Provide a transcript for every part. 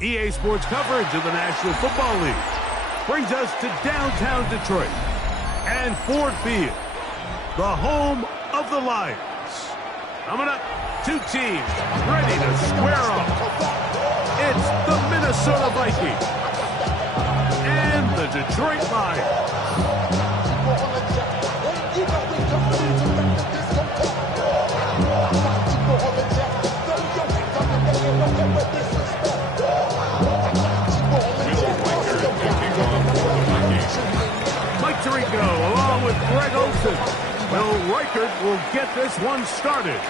EA Sports coverage of the National Football League brings us to downtown Detroit and Ford Field, the home of the Lions. Coming up, two teams ready to square off. It's the Minnesota Vikings and the Detroit Lions. Mike Tirico along with Greg Olsen. Will Reichert will get this one started.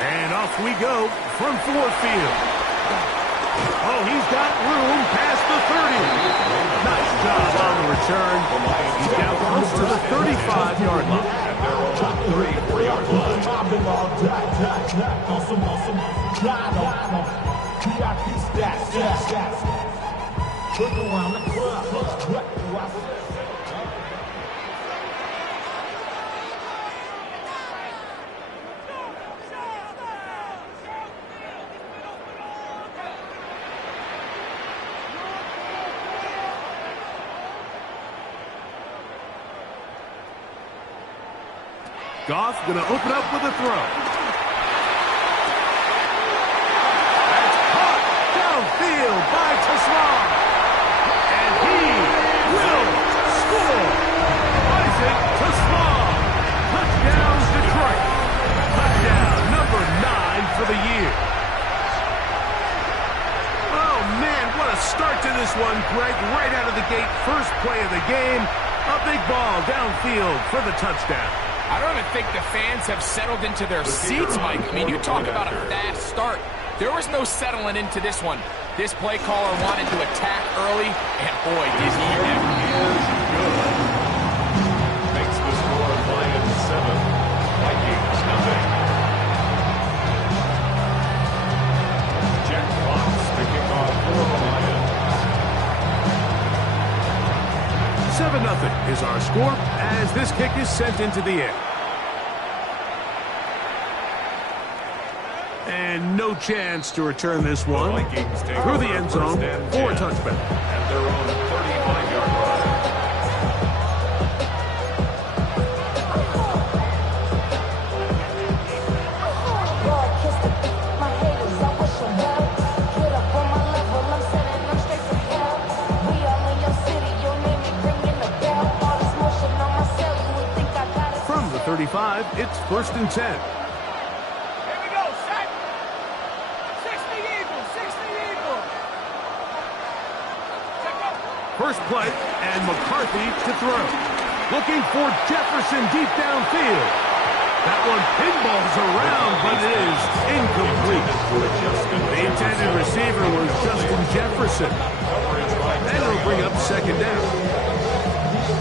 And off we go from Ford Field. Oh, he's got room past the 30. Nice job on the return. He's down close to the 35-yard line. At their own 34-yard line. Goff going to open up with a throw. That's caught downfield by Tesla. And he will score. Isaac Tesla. Touchdown, Detroit. Touchdown number 9 for the year. Oh, man, what a start to this one, Greg. Right out of the gate, first play of the game. A big ball downfield for the touchdown. I don't even think the fans have settled into their seats, Mike. I mean, you talk about a fast start. There was no settling into this one. This play caller wanted to attack early, and boy, did he ever. Makes the score Lions 7, Vikings nothing. Jack Fox to kick off for the Lions. 7-0 is our score as this kick is sent into the air. And no chance to return this one through the end zone for a touchback. At their own 35-yard line. From the 35, it's 1st and 10. First play, and McCarthy to throw. Looking for Jefferson deep downfield. That one pinballs around, but it is incomplete. The intended receiver was Justin Jefferson. And it'll bring up 2nd down.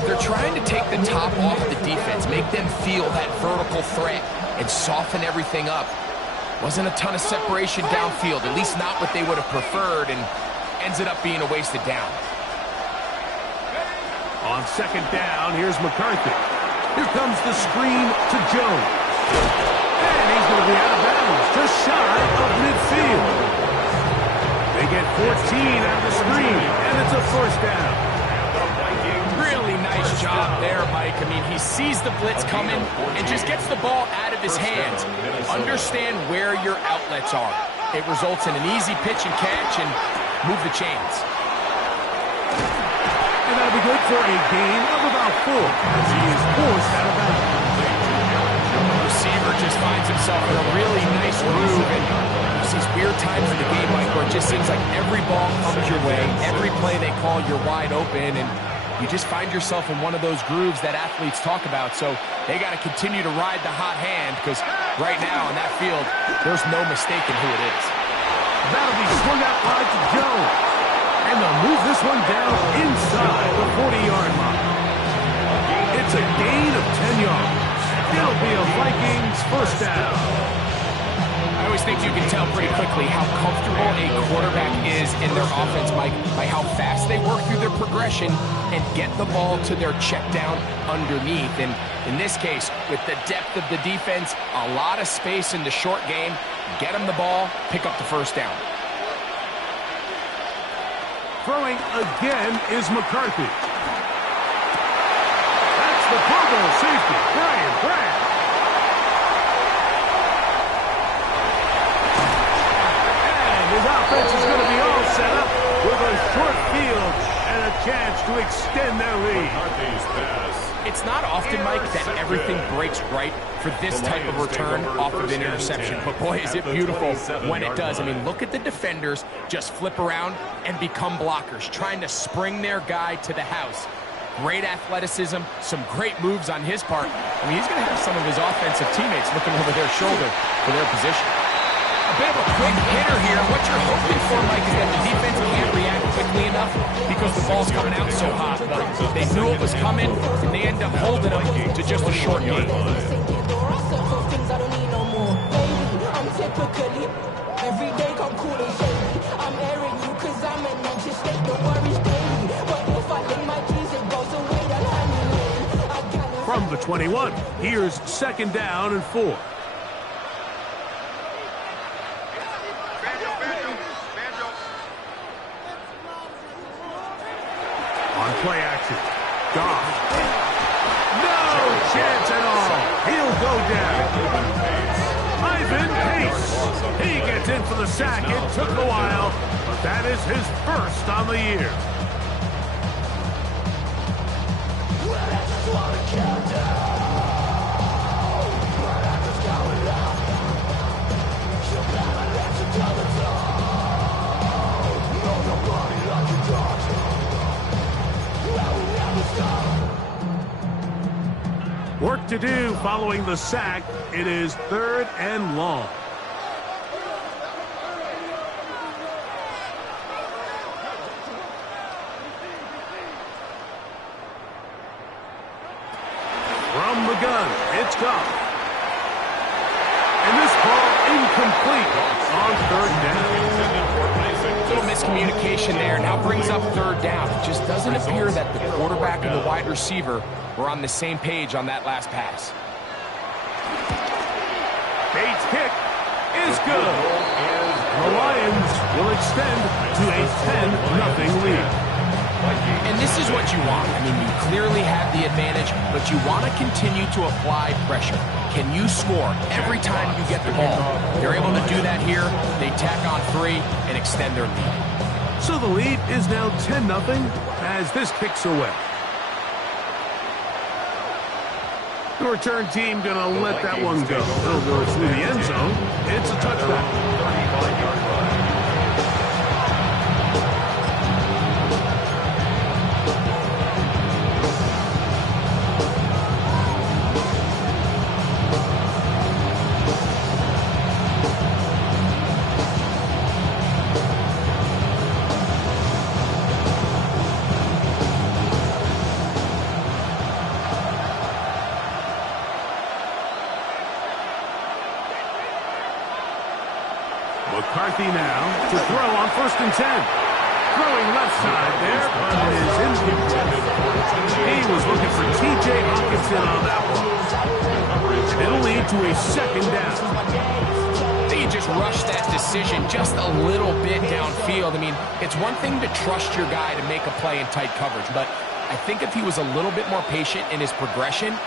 They're trying to take the top off the defense, make them feel that vertical threat, and soften everything up. Wasn't a ton of separation downfield, at least not what they would have preferred, and ends it up being a wasted down. On 2nd down, here's McCarthy. Here comes the screen to Jones. And he's going to be out of bounds, just shy of midfield. They get 14 out of the screen, and it's a 1st down. Really nice job there, Mike. I mean, he sees the blitz coming and just gets the ball out of his hands. Understand where your outlets are. It results in an easy pitch and catch and move the chains. And that'll be good for a gain of about 4 as he is forced out of bounds. The receiver just finds himself in a really nice groove, and there's these weird times in the game, Mike, where it just seems like every ball comes your way, every play they call, you're wide open, and you just find yourself in one of those grooves that athletes talk about. So they got to continue to ride the hot hand, because right now on that field, there's no mistaking who it is. That'll be swung out wide to Jones. And they'll move this one down inside the 40-yard line. It's a gain of 10 yards. It'll be a Vikings 1st down. I always think you can tell pretty quickly how comfortable a quarterback is in their offense, Mike, by how fast they work through their progression and get the ball to their check down underneath. And in this case, with the depth of the defense, a lot of space in the short game, get them the ball, pick up the 1st down. Throwing again is McCarthy. That's the Pro Bowl safety, Brian Branch. And his offense is going to be all set up with a short field and a chance to extend their lead. It's not often, Mike, that everything breaks right for this type of return off of an interception. But boy, is it beautiful when it does. I mean, look at the defenders just flip around and become blockers, trying to spring their guy to the house. Great athleticism, some great moves on his part. I mean, he's going to have some of his offensive teammates looking over their shoulder for their position. A bit of a quick hitter here. What you're hoping for, Mike, is that the defense can't react quickly enough because the ball's coming out so hot. But they knew it was coming, and they end up holding them to just a short game. Every day come cool and shady. I'm airing you cause I'm an anxious state. The worries daily. But if I lay my keys, it goes away. Then I'm from the 21, here's 2nd down and 4. On play action. Goff. No chance at all. He'll go down. Ivan Pace. He gets in for the sack. It took a while, but that is his first on the year. Work to do following the sack. It is 3rd and long. From the gun, it's Goff. And this ball incomplete on 3rd down. A little miscommunication there. Now brings up 3rd down. It just doesn't appear that the quarterback and the wide receiver were on the same page on that last pass. Bates' kick is good. The Lions will extend to a 10-0 lead. And this is what you want. I mean, you clearly have the advantage, but you want to continue to apply pressure. Can you score every time you get the ball? They're able to do that here. They tack on 3 and extend their lead. So the lead is now 10-0 as this kicks away. The return team going to let that one go. They'll go through the end zone. It's a touchback. McCarthy now to throw on 1st and 10. Throwing left side there, but it is incomplete. He was looking for T.J. Hawkinson on that one. It'll lead to a 2nd down. I think he just rushed that decision just a little bit downfield. I mean, it's one thing to trust your guy to make a play in tight coverage, but I think if he was a little bit more patient in his progression,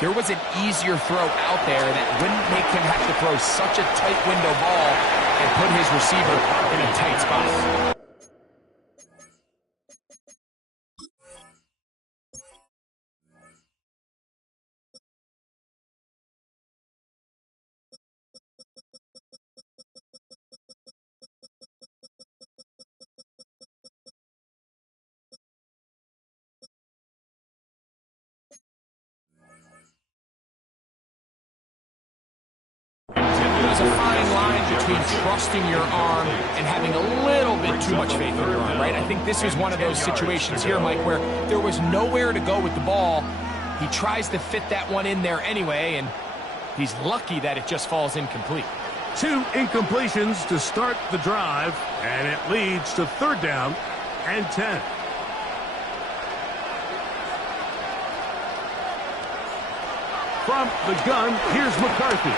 there was an easier throw out there that wouldn't make him have to throw such a tight window ball and put his receiver in a tight spot. There's a fine line between trusting your arm and having a little bit too much faith in your arm, right? I think this is one of those situations here, Mike, where there was nowhere to go with the ball. He tries to fit that one in there anyway, and he's lucky that it just falls incomplete. 2 incompletions to start the drive, and it leads to 3rd down and 10. From the gun, here's McCarthy.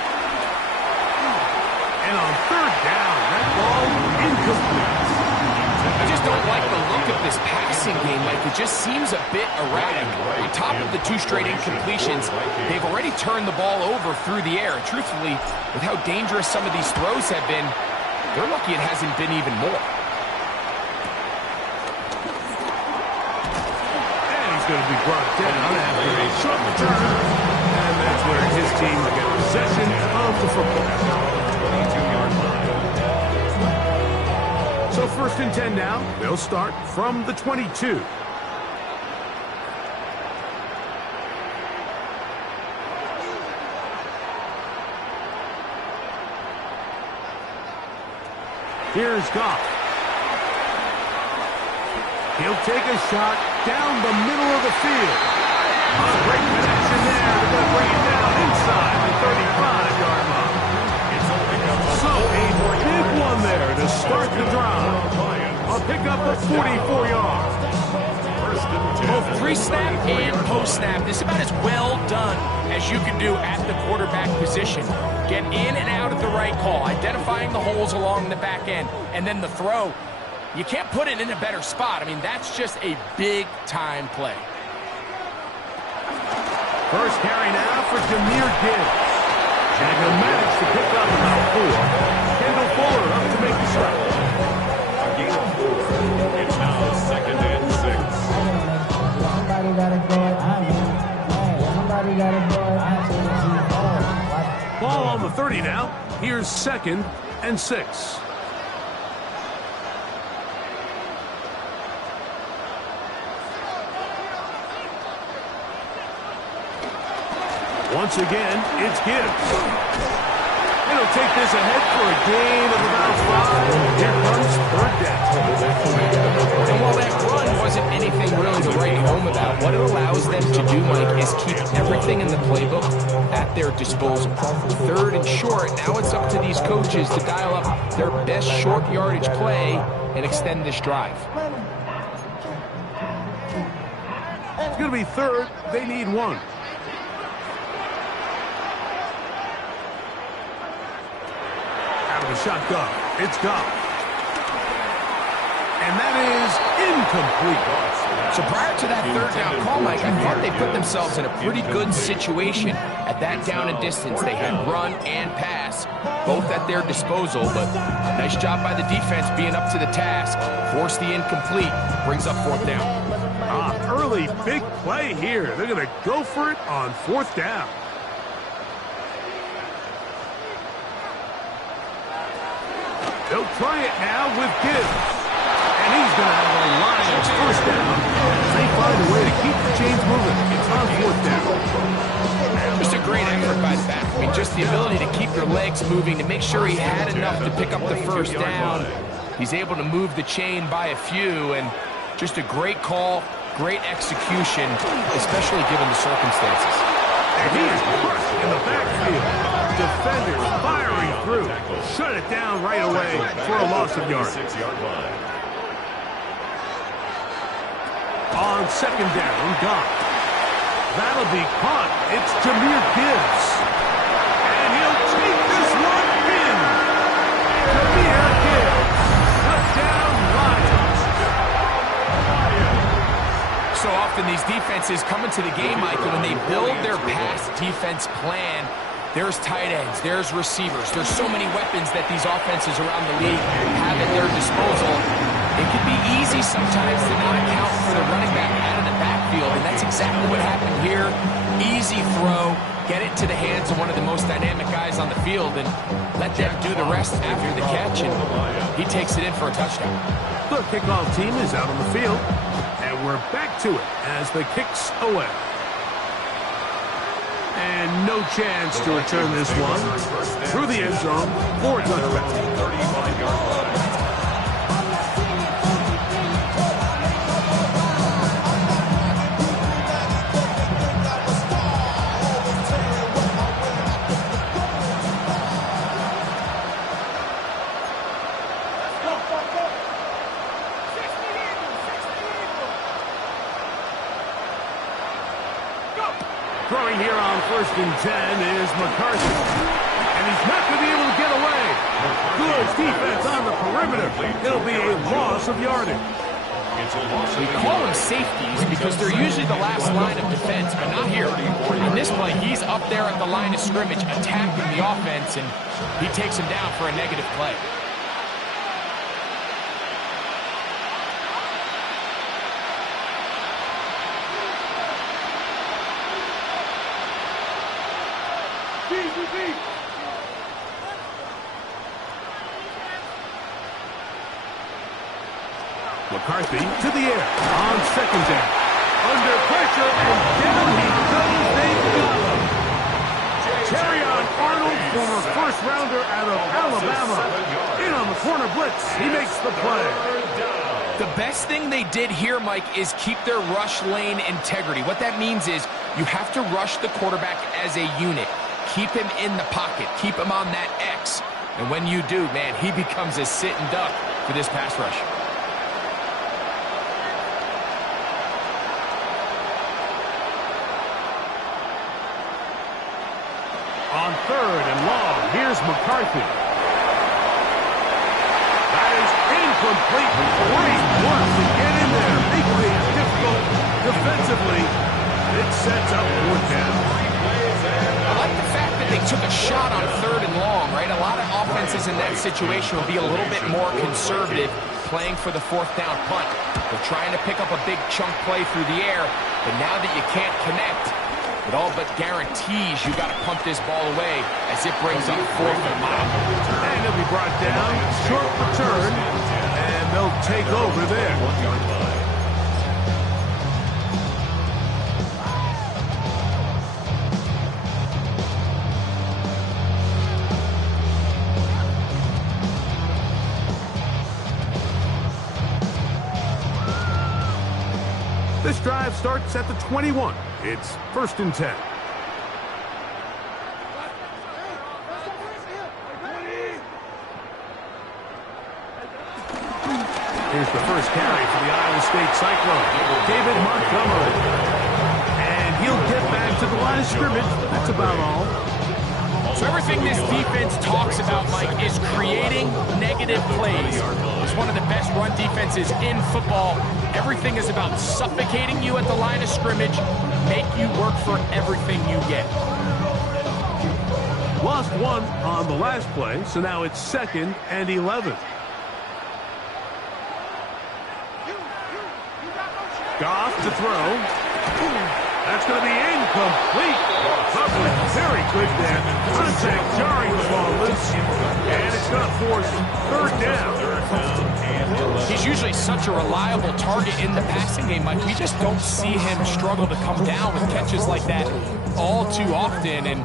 And on 3rd down, that ball incomplete. I just don't like the look of passing game, like, it just seems a bit erratic. On top of the 2 straight incompletions, they've already turned the ball over through the air. Truthfully, with how dangerous some of these throws have been, they're lucky it hasn't been even more. And he's going to be brought down after a short return. And that's where his team will get possession of the football. 22-yard line. So 1st and 10 now. They'll start from the 22. Here's Goff. He'll take a shot down the middle of the field. A great connection there. They're going to bring it down inside the 35-yard line. So a big one there to start the drive. A pickup of 44 yards. Both pre-snap and post-snap, this is about as well done as you can do at the quarterback position. Get in and out at the right call, identifying the holes along the back end, and then the throw. You can't put it in a better spot. I mean, that's just a big-time play. First carry now for Jahmyr Gibbs. And he'll manage to pick up about 4. Kendall Fuller up to make the stop. A gain of 4. It's now 2nd and 6. Somebody gotta go it. Somebody gotta go it. Ball on the 30 now. Here's 2nd and 6. Once again, it's Gibbs. He'll take this ahead for a gain of about 5. Here comes 3rd down. And while that run wasn't anything really to write home about, what it allows them to do, Mike, is keep everything in the playbook at their disposal. 3rd and short, now it's up to these coaches to dial up their best short yardage play and extend this drive. It's going to be 3rd. They need 1. Out of the shotgun, it's Goff. And that is incomplete. So prior to that 3rd down call, Mike, I thought they put themselves in a pretty good situation at that down and distance. They had run and pass, both at their disposal, but nice job by the defense being up to the task. Force the incomplete, brings up 4th down. Early big play here. They're going to go for it on 4th down. They'll try it now with Gibbs. And he's going to have a Lions 1st down. They find a way to keep the chains moving. It's on 4th down. Just a great effort by the back. I mean, just the ability to keep your legs moving, to make sure he had enough to pick up the 1st down. He's able to move the chain by a few, and just a great call, great execution, especially given the circumstances. And he is crushed in the backfield. Defenders firing through. Shut it down right away for a loss of yards. 6-yard line. On 2nd down, Goff. That'll be caught. It's Jahmyr Gibbs. And he'll take this one in. Jahmyr Gibbs. Touchdown, Lions. So often these defenses come into the game, Mike, and when they build their pass defense plan, there's tight ends, there's receivers. There's so many weapons that these offenses around the league have at their disposal. It can be easy sometimes to not account for the running back out of the backfield, and that's exactly what happened here. Easy throw, get it to the hands of one of the most dynamic guys on the field, and let them do the rest after the catch, and he takes it in for a touchdown. The kickoff team is out on the field, and we're back to it as the kick's away. And no chance to return this one through the end zone for a touchback. 35-yard line. Throwing here on 1st and 10 is McCarthy. And he's not going to be able to get away. Good defense on the perimeter. It'll be a loss of yardage. We call them safeties because they're usually the last line of defense, but not here. On this play, he's up there at the line of scrimmage attacking the offense, and he takes him down for a negative play. McCarthy to the air on second down. Under pressure, and down he goes. They got him. Terrion Arnold, former first-rounder out of Alabama. In on the corner blitz. He makes the play. The best thing they did here, Mike, is keep their rush lane integrity. What that means is you have to rush the quarterback as a unit. Keep him in the pocket. Keep him on that X. And when you do, man, he becomes a sit and duck for this pass rush. On third and long, here's McCarthy. That is incomplete. Great work to get in there, making it difficult defensively. It sets up fourth down. I like the fact that they took a shot on third and long, right? A lot of offenses in that situation will be a little bit more conservative, playing for the fourth down punt. They're trying to pick up a big chunk play through the air, but now that you can't connect, it all but guaretees you got to punt this ball away as it brings up fourth and long. And he'll be brought down, short return, and they'll take over there. This drive starts at the 21. It's 1st and 10. Here's the first carry for the Iowa State Cyclone, David Montgomery. And he'll get back to the line of scrimmage. That's about all. So everything this defense talks about, Mike, is creating negative plays. It's one of the best run defenses in football. Everything is about suffocating you at the line of scrimmage, make you work for everything you get. Lost one on the last play, so now it's 2nd and 11. Goff to throw. That's going to be incomplete. Coverage very good there. Contact jarring the ball loose. And it's going to force third down. He's usually such a reliable target in the passing game, Mike. We just don't see him struggle to come down with catches like that all too often. And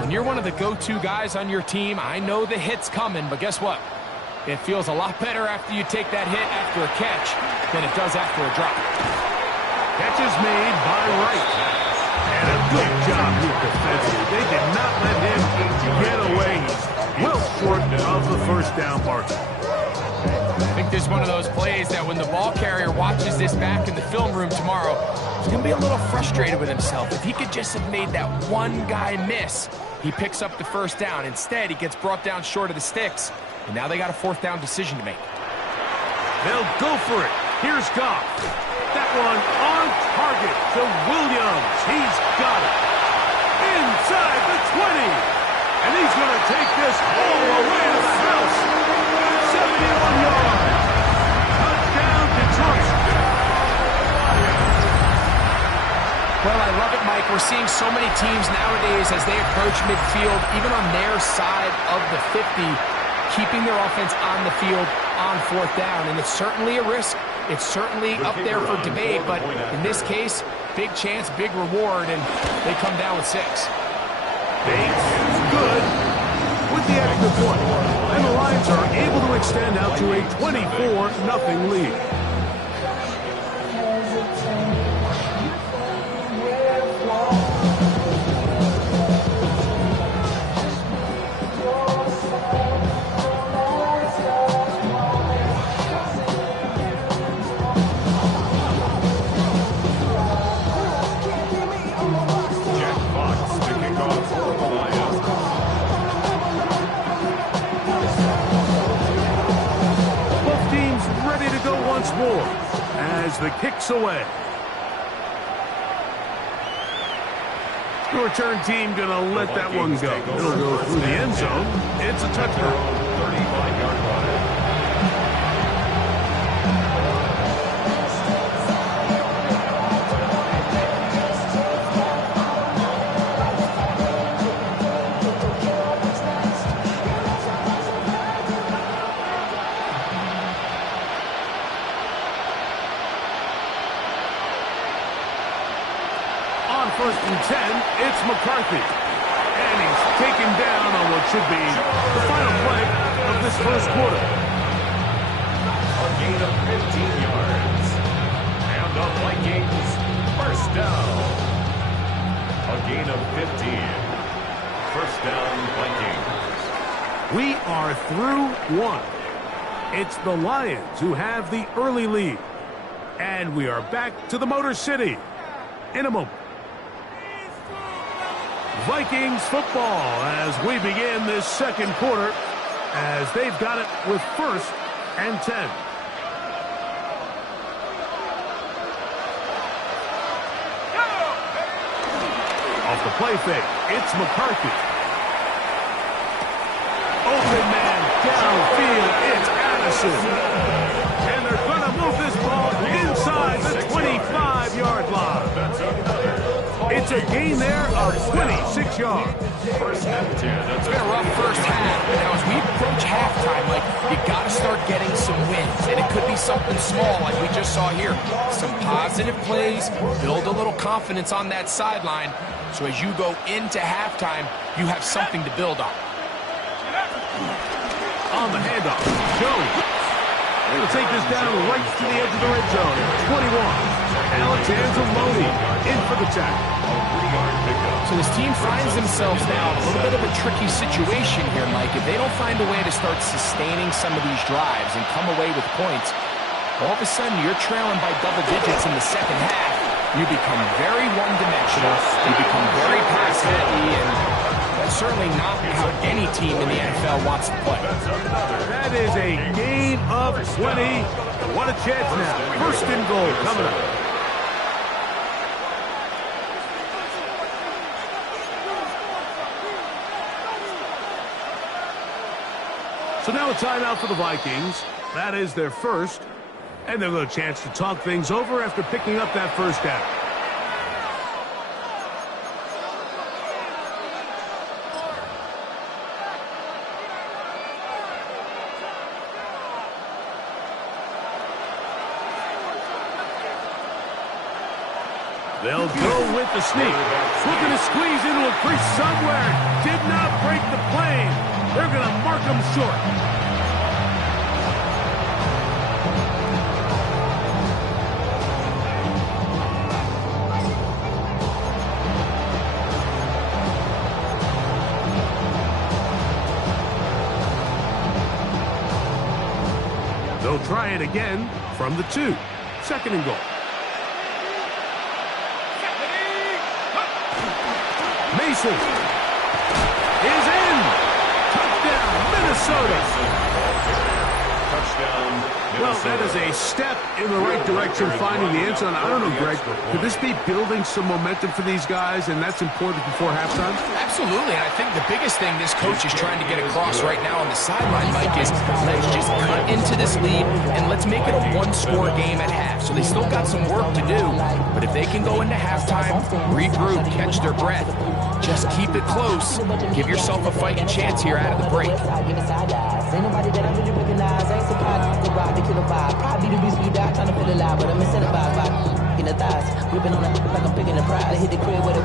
when you're one of the go-to guys on your team, I know the hit's coming, but guess what? It feels a lot better after you take that hit after a catch than it does after a drop. Catch is made by Wright. And a good job here defensively. They did not let him get away. Well short of the first down marker. I think this is one of those plays that when the ball carrier watches this back in the film room tomorrow, he's going to be a little frustrated with himself. If he could just have made that one guy miss, he picks up the first down. Instead, he gets brought down short of the sticks, and now they got a fourth down decision to make. They'll go for it. Here's Goff. That one on target to Williams. He's got it. Inside the 20. And he's going to take this all the way to the house. 71 yards. Touchdown, Detroit. Well, I love it, Mike. We're seeing so many teams nowadays as they approach midfield, even on their side of the 50, keeping their offense on the field on fourth down. And it's certainly a risk. It's certainly up there for debate, but in this case, big chance, big reward, and they come down with 6. Bates good with the extra point. And the Lions are able to extend out to a 24-0 lead. go once more as the kick's away. The return team going to let that one go. It'll go through the end zone. It's a touchdown. 35-yard line. First and 10, it's McCarthy. And he's taken down on what should be the final play of this first quarter. A gain of 15 yards. And the Vikings first down. A gain of 15. First down, Vikings. We are through one. It's the Lions who have the early lead. And we are back to the Motor City in a moment. Vikings football as we begin this second quarter as they've got it with first and 10. Off the play fake, it's McCarthy. Open man downfield, it's Addison. And they're going to move this ball inside the 25-yard line. It's a gain there of 26 yards. First and 10. It's been a rough first half, but now as we approach halftime, you got to start getting some wins, and it could be something small like we just saw here. Some positive plays, build a little confidence on that sideline, so as you go into halftime, you have something to build on. On the handoff, Jones. They're going to take this down right to the edge of the red zone. 21. Alexander Loney in for the tackle. So this team finds themselves now in a little bit of a tricky situation here, Mike. If they don't find a way to start sustaining some of these drives and come away with points, all of a sudden you're trailing by double digits in the second half. You become very one-dimensional. You become very pass-heavy, and that's certainly not how any team in the NFL wants to play. That is a gain of 20. What a chance now. First and goal coming up. So now a timeout for the Vikings. That is their first. And they'll get a chance to talk things over after picking up that first down. They'll go with the sneak. Looking to squeeze into a crease somewhere. Did not break the plane. They're going to mark him short. They'll try it again from the 2. Second and goal. Mason is in. Touchdown, Minnesota. Touchdown, Well, that is a step in the right direction, finding the end zone. I don't know, Greg, could this be building some momentum for these guys, and that's important before halftime? Absolutely, and I think the biggest thing this coach is trying to get across right now on the sideline, Mike, is let's just cut into this lead, and let's make it a one-score game at half. So they still got some work to do, but if they can go into halftime, regroup, catch their breath, just keep it close, give yourself a fighting chance here out of the break. Ain't nobody that I really recognize. I ain't surprised to ride the killer vibe. Probably the beast we die trying to feel alive, but I'm incentivized by in the thighs, gripping on it like I'm picking a pride. I hit the crib with a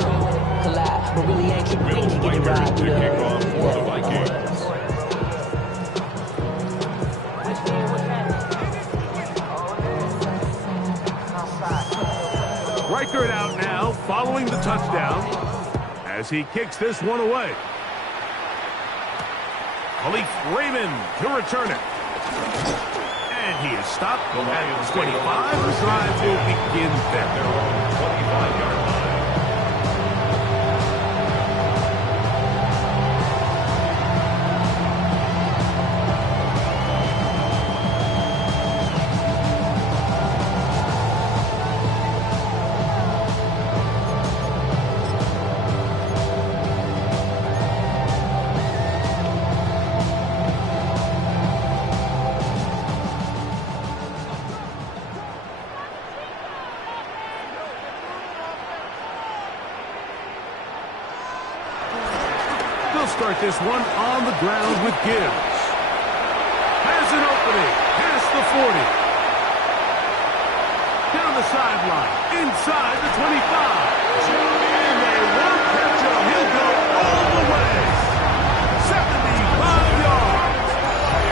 collide, but really ain't tripping. Will Get it right. Leiter to kick off for the Vikings. Reichert out now, following the touchdown, as he kicks this one away. Khalif Raymond to return it. And he is stopped at 25. The drive will begin there. 25-yard line. start this one on the ground with Gibbs. Has an opening past the 40. Down the sideline, inside the 25. And they won't catch him. He'll go all the way. 75 yards.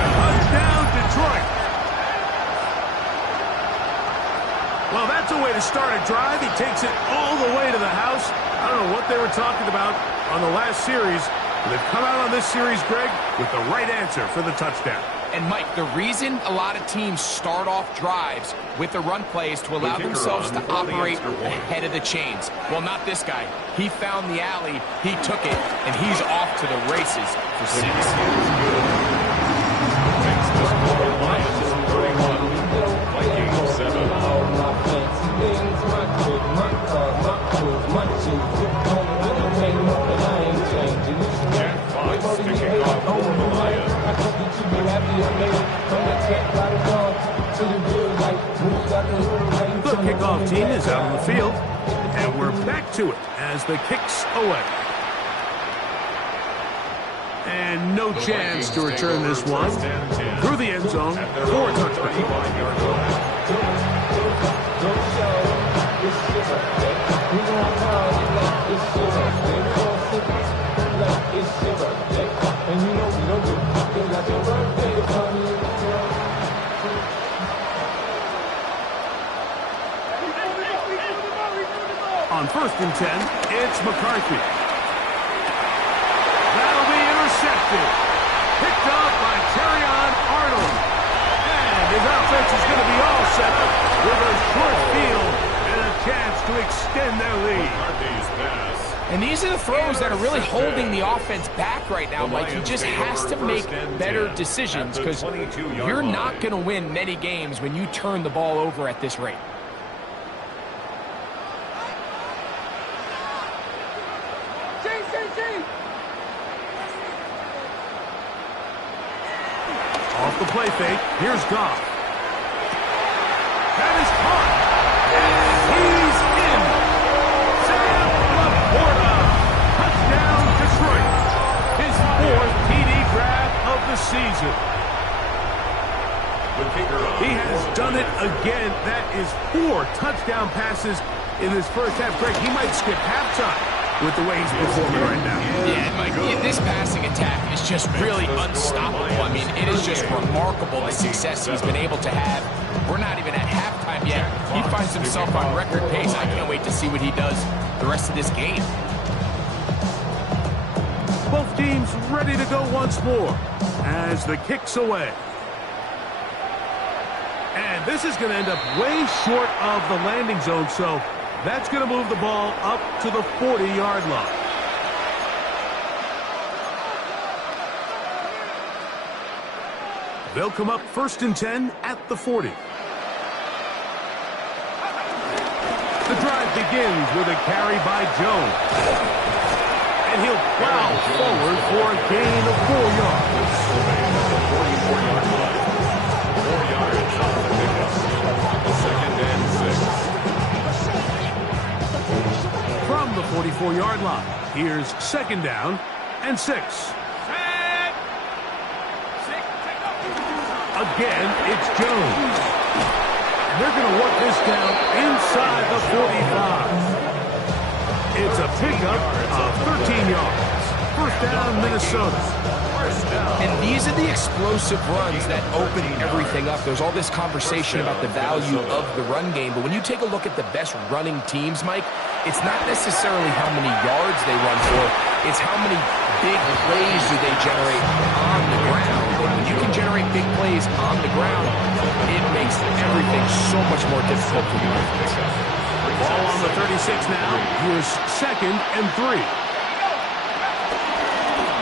Touchdown, Detroit. Well, that's a way to start a drive. He takes it all the way to the house. I don't know what they were talking about on the last series. But they've come out on this series, Greg, with the right answer for the touchdown. And, Mike, the reason a lot of teams start off drives with the run play is to allow themselves to operate ahead of the chains. Well, not this guy. He found the alley, he took it, and he's off to the races for 6. Lions 31, Vikings 7. Jack Fox kicking off for the Lions. The kickoff team is out on the field, and we're back to it as the kick's away. And no chance to return this one through the end zone for a touchdown. On 1st and 10, it's McCarthy. That'll be intercepted. Picked up by Terrion Arnold. And his offense is going to be all set up with a short field and a chance to extend their lead. And these are the throws that are really holding the offense back right now, Mike. He just has to make better decisions because you're not going to win many games when you turn the ball over at this rate. Off the play fake, here's Goff. That is caught. And he's in. Sam Laporta. Touchdown, Detroit. His 4th TD grab of the season. He has done it again. That is 4 touchdown passes in his first half. Greg, he might skip halftime with the way he's performing right now. Yeah, Mike, this passing attack is just really unstoppable. I mean, it is just remarkable the success he's been able to have. We're not even at halftime yet. He finds himself on record pace. I can't wait to see what he does the rest of this game. Both teams ready to go once more as the kick's away. And this is going to end up way short of the landing zone, so that's going to move the ball up to the 40-yard line. They'll come up 1st and 10 at the 40. The drive begins with a carry by Jones. And he'll plow forward for a gain of 4 yards. 44-yard line. 4 yards on the pickup. 2nd and 6. From the 44-yard line, here's 2nd down and 6. Again, it's Jones. And they're going to work this down inside the 45. It's a pickup of 13 yards. 1st down, Minnesota. And these are the explosive runs that open everything up. There's all this conversation about the value of the run game, but when you take a look at the best running teams, Mike, it's not necessarily how many yards they run for, it's how many big plays do they generate on the ground. And when you can generate big plays on the ground, it makes everything so much more difficult for you. Ball on the 36 now. Here's 2nd and 3.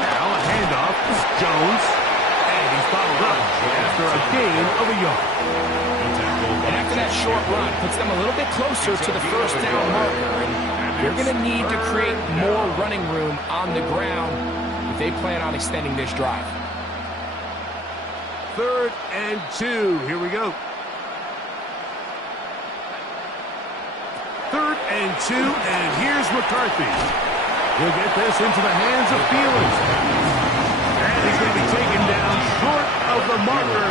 Now a handoff. Jones. And he's followed up after a gain of a yard. And after that short run, puts them a little bit closer to the 1st down marker. And they're going to need to create more running room on the ground if they plan on extending this drive. 3rd and 2. Here we go. 3rd and 2, and here's McCarthy. He'll get this into the hands of Felix. And he's going to be taken down short of the marker.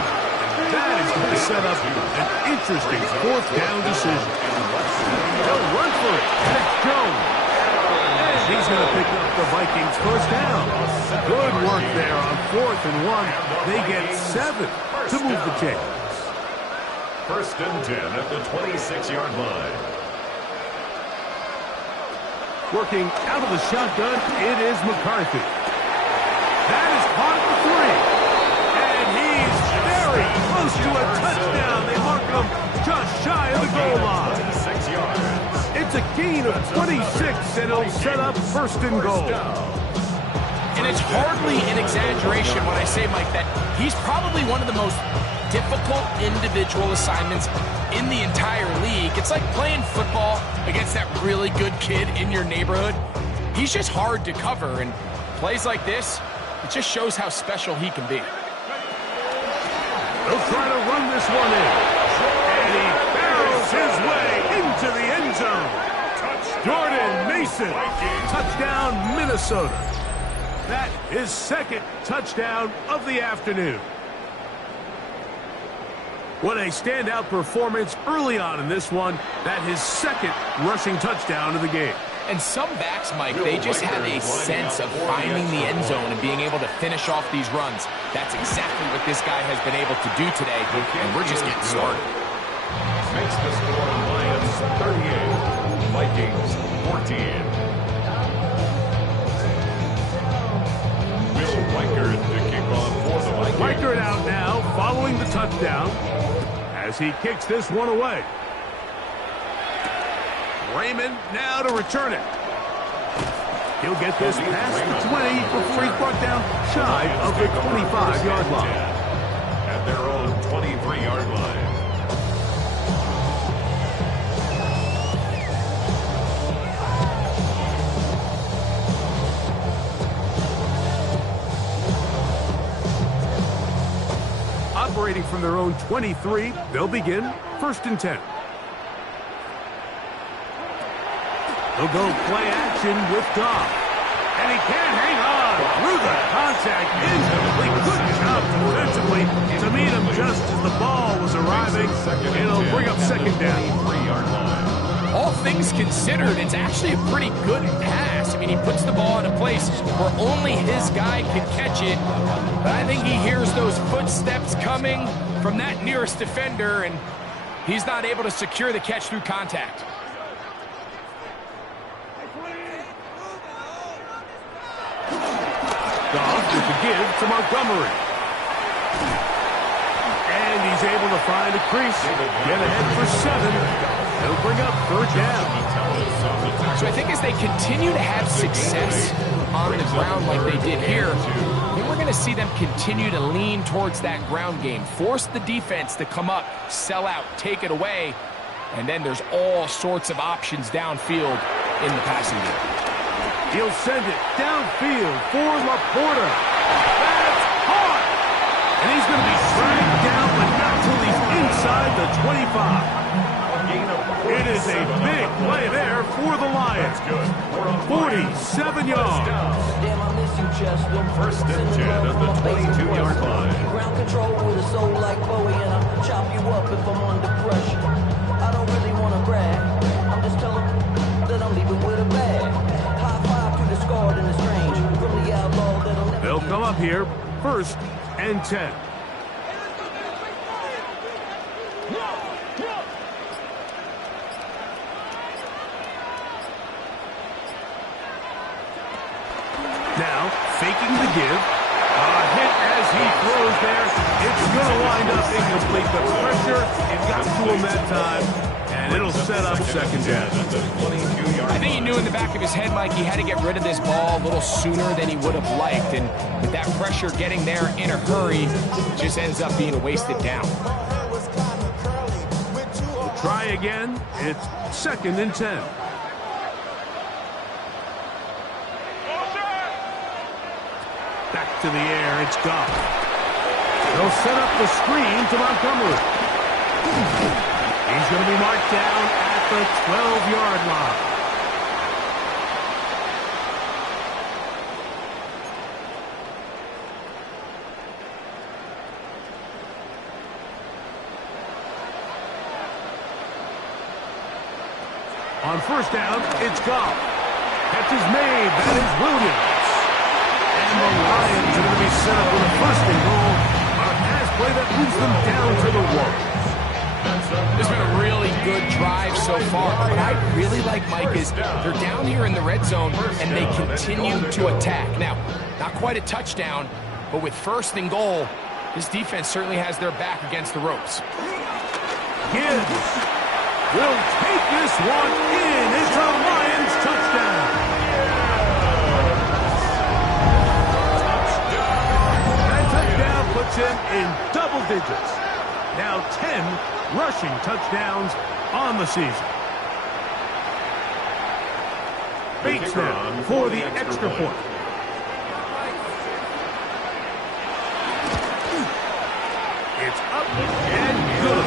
That is going to set up an interesting fourth down decision. He'll run for it. And it's Jones. And he's going to pick up the Vikings first down. Good work there on 4th and 1. They get 7 to move the chains. 1st and 10 at the 26-yard line. Working out of the shotgun, it is McCarthy. That is caught at the 3. And he's very close to a touchdown. They mark him just shy of the goal line. 26 yards. It's a gain of 26, and it'll set up 1st and goal. And it's hardly an exaggeration when I say, Mike, that he's probably one of the most difficult individual assignments in the entire league. It's like playing football against that really good kid in your neighborhood. He's just hard to cover, and plays like this, it just shows how special he can be. They'll try to run this one in. And he barrels his way into the end zone. Jordan Mason, touchdown Minnesota. That is 2nd touchdown of the afternoon. What a standout performance early on in this one. That his 2nd rushing touchdown of the game. And some backs, Mike, they just have a sense of finding the end zone and being able to finish off these runs. That's exactly what this guy has been able to do today, and we're just getting started. Makes the score Lions 38, Vikings 14. Will Weichert to kick off for the Vikings. Weichert out now following the touchdown as he kicks this one away. Raymond now to return it. He'll get this past the 20 before he's brought down shy of the 25-yard line. At their own 23-yard line. Operating from their own 23, they'll begin 1st and 10. He'll go play action with Goff. And he can't hang on through the contact. Incomplete. Good job defensively to meet him just as the ball was arriving. It'll bring up 2nd down. 3-yard line. All things considered, it's actually a pretty good pass. I mean, he puts the ball in a place where only his guy can catch it. But I think he hears those footsteps coming from that nearest defender, and he's not able to secure the catch through contact. Goff with the give to Montgomery. And he's able to find a crease. Get ahead for 7. He'll bring up 3rd down. So I think as they continue to have success on the ground like they did here, I think we're going to see them continue to lean towards that ground game. Force the defense to come up, sell out, take it away, and then there's all sorts of options downfield in the passing game. He'll send it downfield for Laporta. That's caught! And he's going to be dragged down, but not till he's inside the 25. It is a big play there for the Lions. 47 yards. Damn, I miss you, Chester. 1st and 10 at the 22-yard line. Ground control with a soul like Bowie, and I'll chop you up if I'm under pressure. I don't really want to brag. I'm just telling that I'm leaving with a bag. High five to the scarred and the strange. From the outlaw that'll never. They'll come up here 1st and 10. Now, faking the give. A hit as he throws there. It's going to wind up incomplete. The pressure, it got to him that time, and it'll set up 2nd down. I think he knew in the back of his head, Mike, he had to get rid of this ball a little sooner than he would have liked. And with that pressure getting there in a hurry, it just ends up being a wasted down. We'll try again. It's 2nd and 10. Back to the air, it's Goff. They'll set up the screen to Montgomery. He's going to be marked down at the 12-yard line. On first down, it's Goff. Catch is made. That is Williams. And the Lions are going to be set up with a first and goal on a pass play that moves them down to the 1. This has been a really good drive so far. What I really like, Mike, is they're down here in the red zone, and they continue to attack. Now, not quite a touchdown, but with first and goal, this defense certainly has their back against the ropes. Gibbs will take this one in. It's a Lions touchdown. That touchdown puts him in double digits. Now 10 rushing touchdowns on the season. Bates now for the extra point. It's up and good.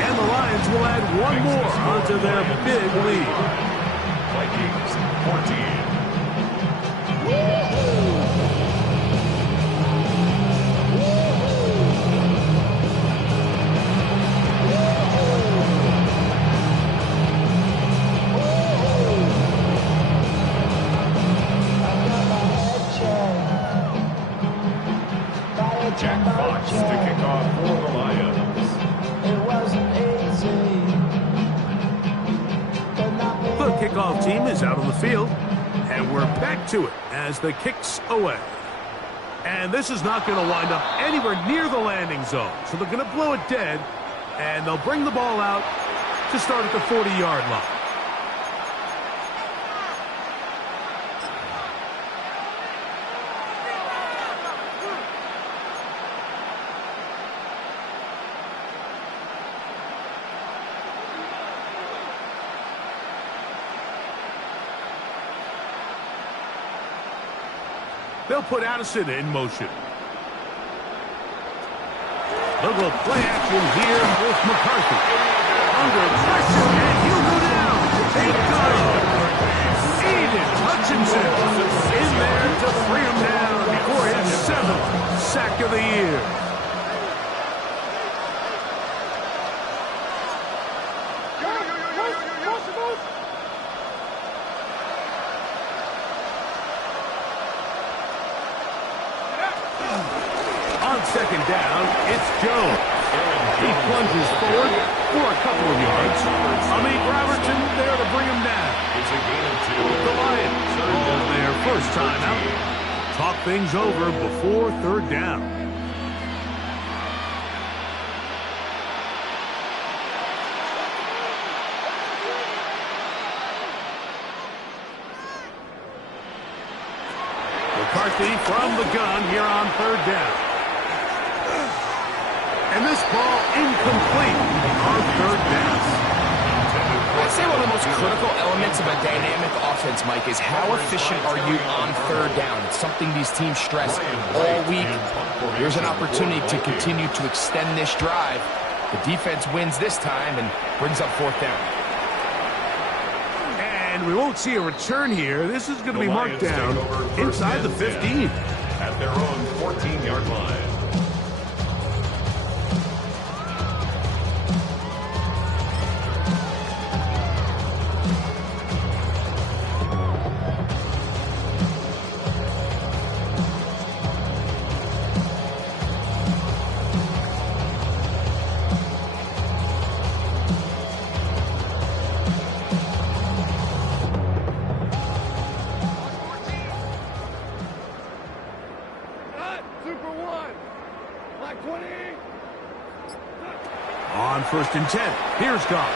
And the Lions will add one more onto their big lead. Vikings 14. Jack Fox to kick off for the Lions. It wasn't easy, but not The kickoff team is out on the field, and we're back to it as the kick's away. And this is not going to wind up anywhere near the landing zone, so they're going to blow it dead, and they'll bring the ball out to start at the 40-yard line. They'll put Addison in motion. They'll go play action here with McCarthy. Under pressure, and he'll go down. They got him. Aiden Hutchinson in there to bring him down for his 7th sack of the year. On second down, it's Jones. He plunges forward for a couple of yards. Amit Robertson there to bring him down. It's a gain of 2. The Lions on their first time out. Talk things over before third down. McCarthy from the gun here on third down. And this ball incomplete on third down. I'd say one of the most critical elements of a dynamic offense, Mike, is how efficient are you on third down? It's something these teams stress all week. Here's an opportunity to continue to extend this drive. The defense wins this time and brings up fourth down. And we won't see a return here. This is going to be marked down inside the 15. At their own 14-yard line. On first and 10, here's Goff.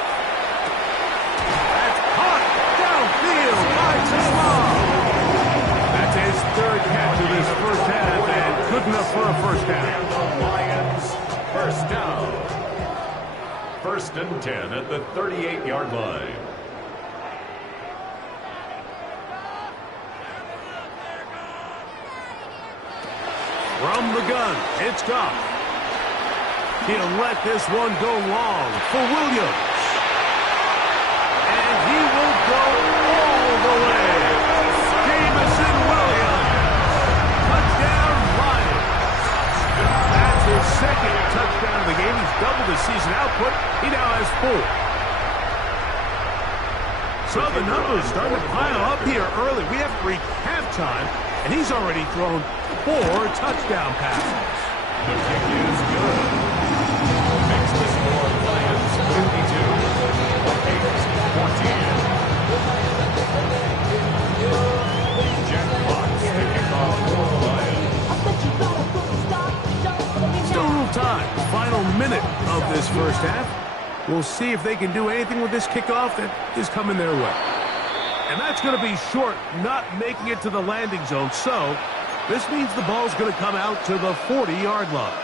That's caught downfield by Tasman. That's his third catch of this first half, and good enough for a first down. And the Lions first down. First and 10 at the 38-yard line. From the gun, it's Goff. He'll let this one go long for Williams. And he will go all the way. Jamison Williams. Touchdown, Lions. That's his second touchdown of the game. He's doubled his season output. He now has 4. So the numbers starting to pile up here early. We have reached halftime, and he's already thrown 4 touchdown passes. The kick is good. Makes the score Lions 52. Buccaneers 14. Jack Fox to kick off for the Lions. Still a little time. Final minute of this first half. We'll see if they can do anything with this kickoff that is coming their way. And that's going to be short, not making it to the landing zone. So this means the ball's going to come out to the 40-yard line.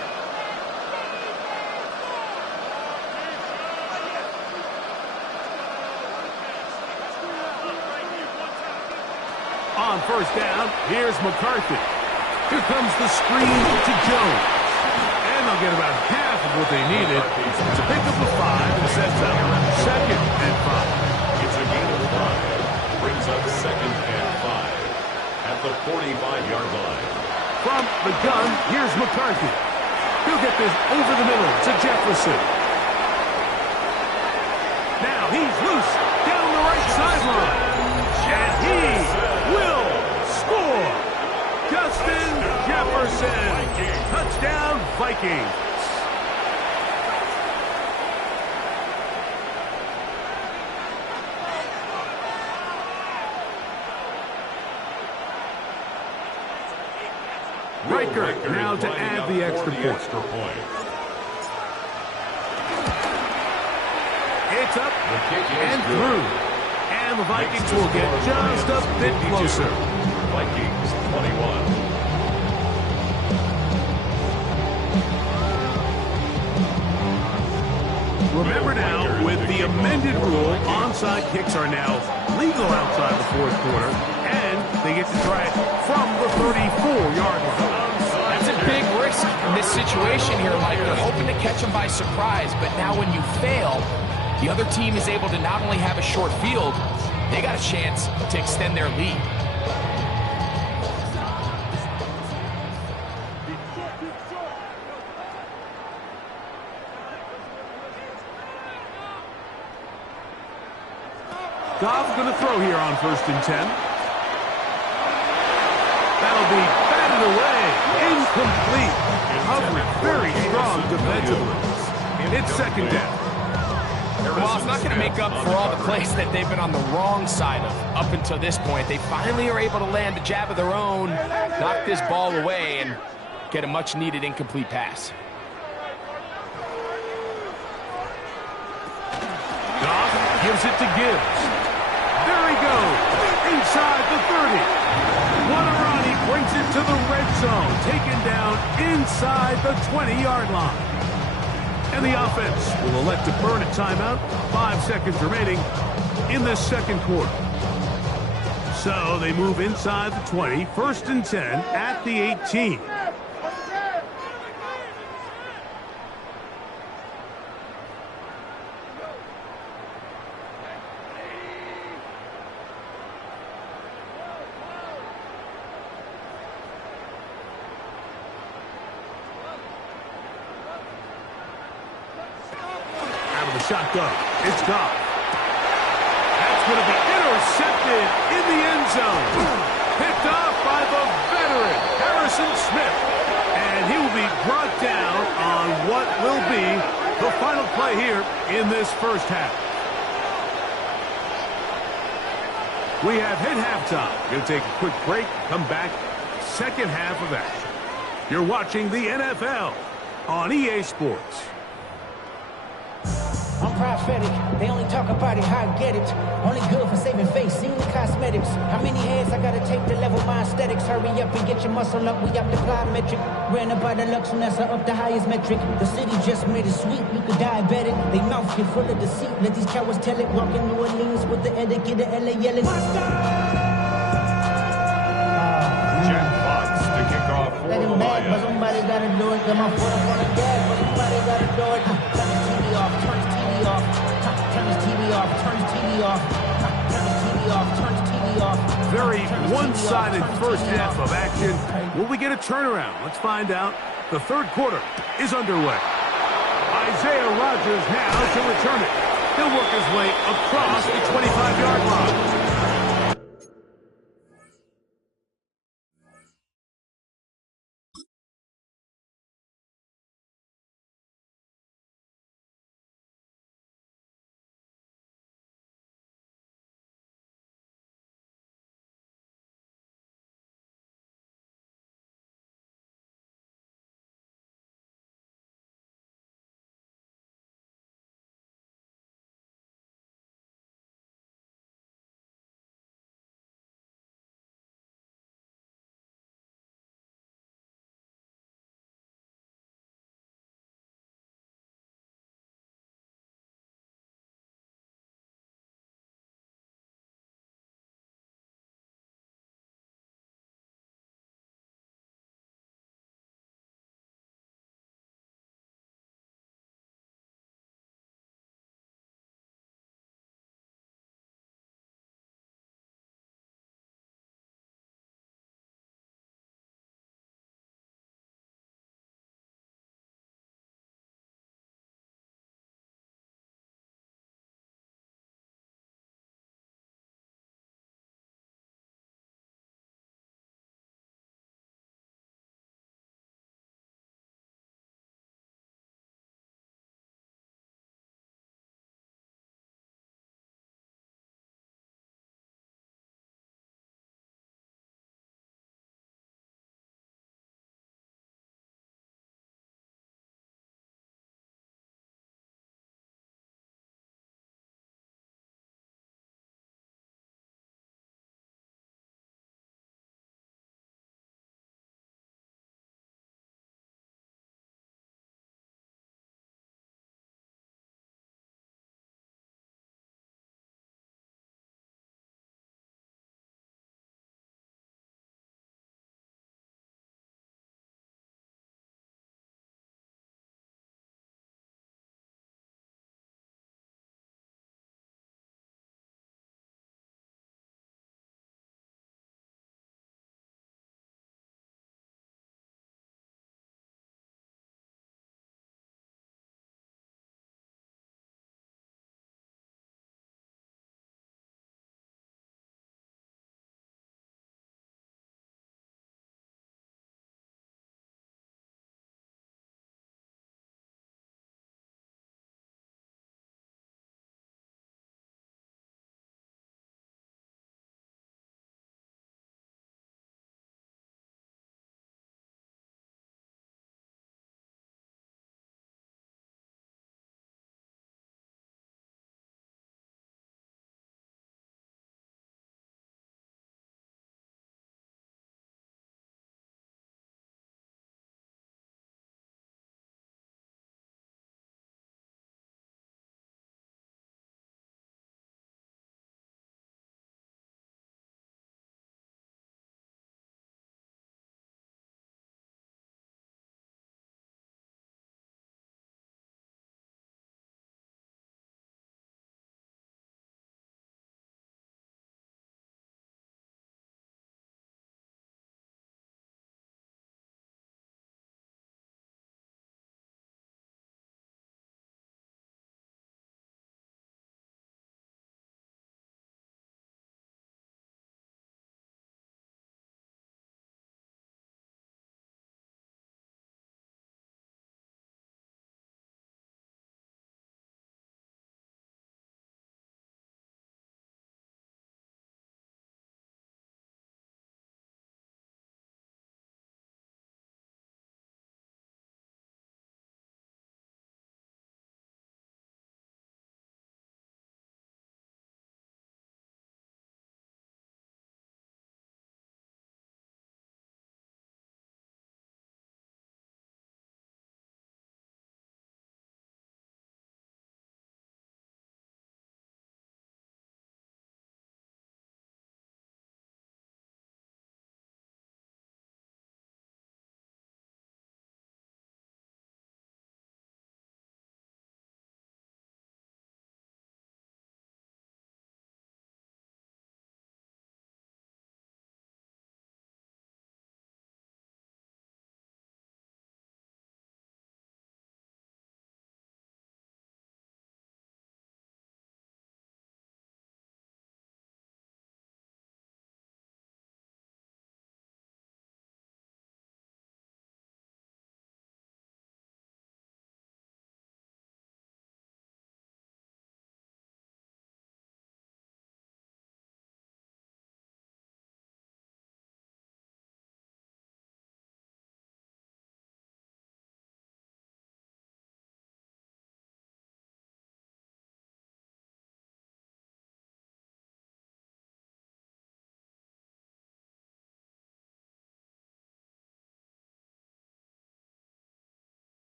On first down, here's McCarthy. Here comes the screen to Jones. And they'll get about half of what they needed to pick up a 5 and sets up 2nd and 5. It's a gain of 5. Brings up 2nd and 5 at the 45-yard line. From the gun, here's McCarthy. He'll get this over the middle to Jefferson. Now he's loose down the right sideline. And he will score. Justin Jefferson. Touchdown, Vikings. Riker now to add the extra point. It's up and through. And the Vikings will get just a bit closer. Vikings 21. Remember now, with the amended rule, onside kicks are now legal outside the 4th quarter, and they get to try it from the 34-yard line. That's a big risk in this situation here, Mike. They're hoping to catch them by surprise, but now when you fail, the other team is able to not only have a short field, they got a chance to extend their lead. Goff's going to throw here on 1st and 10. That'll be batted away. Incomplete. Coverage very strong defensively. It's 2nd down. Well, it's not going to make up for all the plays that they've been on the wrong side of up until this point. They finally are able to land a jab of their own, knock this ball away, and get a much-needed incomplete pass. Goff gives it to Gibbs. There he goes, inside the 30. Guarani brings it to the red zone, taken down inside the 20-yard line. And the offense will elect to burn a timeout. 5 seconds remaining in the 2nd quarter. So they move inside the 20, 1st and 10 at the 18. Shotgun. It's Goff. That's going to be intercepted in the end zone. Picked off by the veteran, Harrison Smith. And he will be brought down on what will be the final play here in this first half. We have hit halftime. Going to take a quick break. Come back. 2nd half of action. You're watching the NFL on EA Sports. I'm prophetic. They only talk about it, how I get it. Only good for saving face, seeing the cosmetics. How many heads I gotta take to level my aesthetics? Hurry up and get your muscle up, we up the plyometric. Ran up by the Lux and that's up the highest metric. The city just made it sweet, you could diabetic. They mouth get full of deceit, let these cowards tell it. Walking New Orleans with the etiquette of LA yelling. Jack Fox to kick off for Let the him back, but Lions. somebody gotta do it. Got my foot up on the gas, but somebody gotta do it. Turn his TV off, turn his TV off. Turn his TV off, turn his TV off. Turn his TV off, turn his TV off. Very one-sided first half of action. Will we get a turnaround? Let's find out. The 3rd quarter is underway. Isaiah Rodgers now to return it. He'll work his way across the 25-yard line.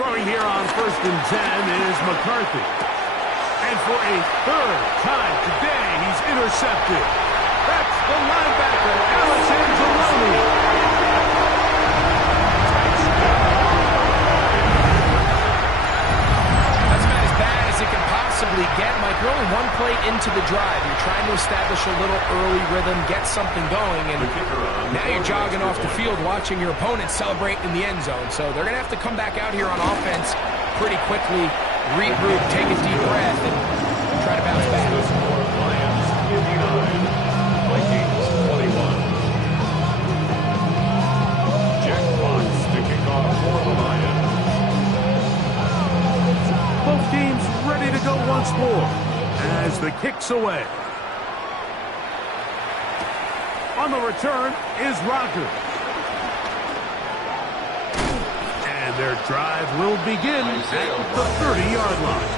Throwing here on 1st and 10 is McCarthy. And for a third time today, he's intercepted. That's the linebacker, Alex Angeloni. It can possibly get, Mike. You're only one play into the drive. You're trying to establish a little early rhythm, get something going, and now you're jogging off the field watching your opponent celebrate in the end zone. So they're going to have to come back out here on offense pretty quickly, regroup, take a deep breath, and try to bounce back. Lions 59, Vikings 21. Jack Fox to kick off for the Lions. Both teams ready to go once more as the kick's away. On the return is Rocker. And their drive will begin at the 30-yard line.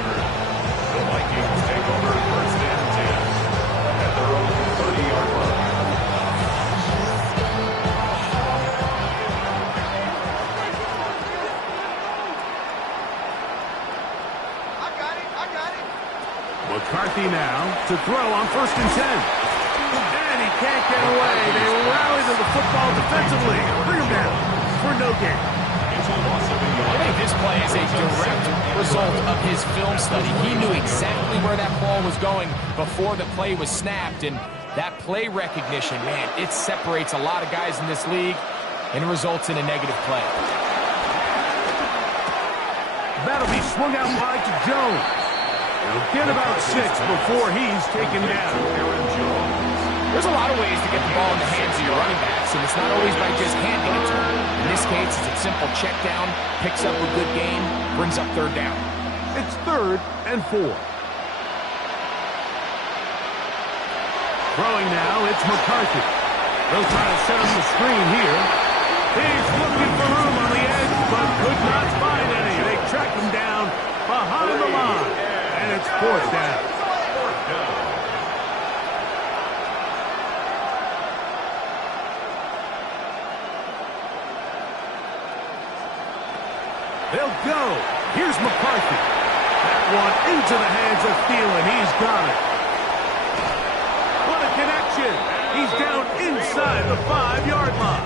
The Vikings take over 1st and 10 at their own 30-yard line. McCarthy now to throw on 1st and 10. And he can't get away. They rally to the football defensively. Bring him down for no gain. I think this play is a direct result of his film study. He knew exactly where that ball was going before the play was snapped. And that play recognition, man, it separates a lot of guys in this league and results in a negative play. That'll be swung out wide to Jones. He'll get about 6 before he's taken down. There's a lot of ways to get the ball in the hands of your running backs, and it's not always by just handing it to them. In this case, it's a simple check down, picks up a good gain, brings up 3rd down. It's 3rd and 4. Throwing now, it's McCarthy. They'll try to set up the screen here. He's looking for room on the edge, but could not find any. They track him down behind the line. And it's 4th down. They'll go. Here's McCarthy. That one into the hands of Thielen. He's got it. What a connection. He's down inside the 5-yard line.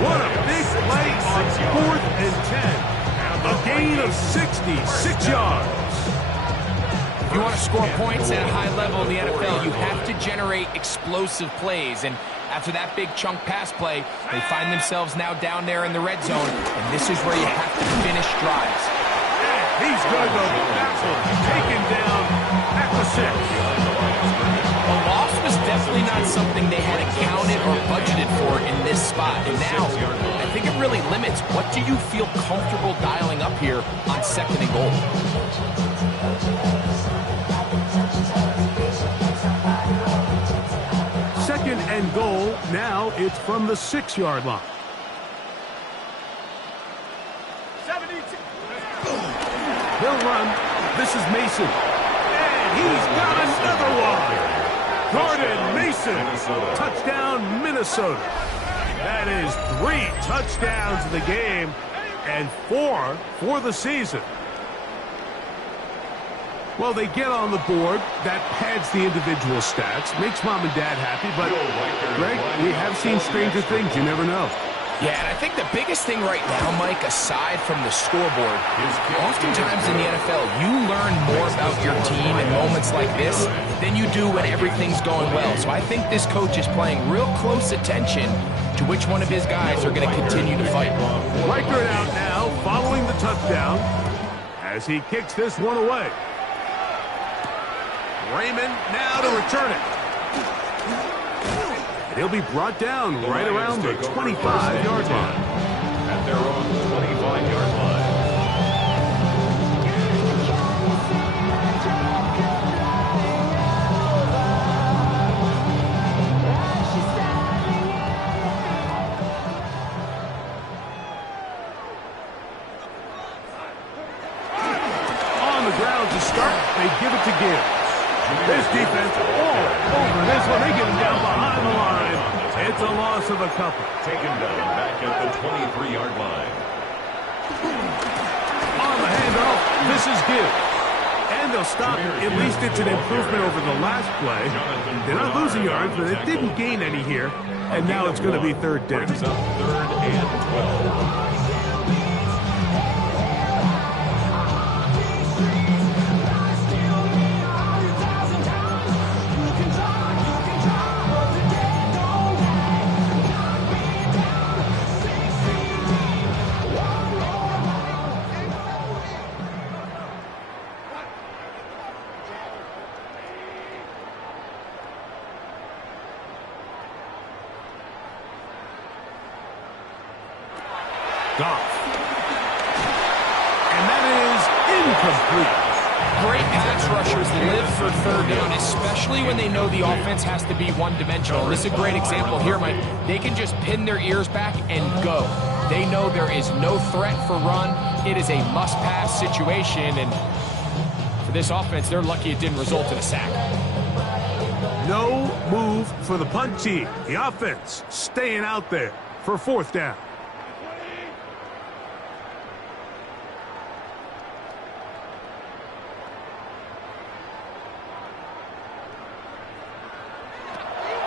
What a big play on 4th and 10. A gain of 66 yards. If you want to score points at a high level in the NFL, you have to generate explosive plays. And after that big chunk pass play, they find themselves now down there in the red zone. And this is where you have to finish drives. He's going to go backward, taken down at the 6. A loss was definitely not something they had accounted or budgeted for in this spot. And now, I think it really limits what do you feel comfortable dialing up here on 2nd and goal. Second and goal. Now it's from the 6-yard line. 72. They'll run. This is Mason. And he's got another one. Jordan Mason. Touchdown, Minnesota. That is 3 touchdowns in the game and 4 for the season. Well, they get on the board. That pads the individual stats, makes mom and dad happy, but, Greg, we have seen stranger things. You never know. Yeah, and I think the biggest thing right now, Mike, aside from the scoreboard, oftentimes in the NFL, you learn more about your team in moments like this than you do when everything's going well. So I think this coach is paying real close attention to which one of his guys are going to continue to fight. Reichert out now, following the touchdown, as he kicks this one away. Raymond now to return it. He'll be brought down right around the 25-yard line. At their own 25-yard line. On the ground to start, they give it to Gibbs. This defense all over this one. They get him down behind the line. It's a loss of a couple. Taken down back at the 23-yard line. This is good. And they'll stop it. At least it's an improvement over the last play. They're not losing yards, but it didn't gain any here. And now it's going to be third down. Brings up 3rd and 12. Goff. And that is incomplete. Great pass rushers live for third down, especially when they know the offense has to be one-dimensional. This is a great example here, Mike. They can just pin their ears back and go. They know there is no threat for run. It is a must-pass situation, and for this offense, they're lucky it didn't result in a sack. No move for the punt team. The offense staying out there for fourth down.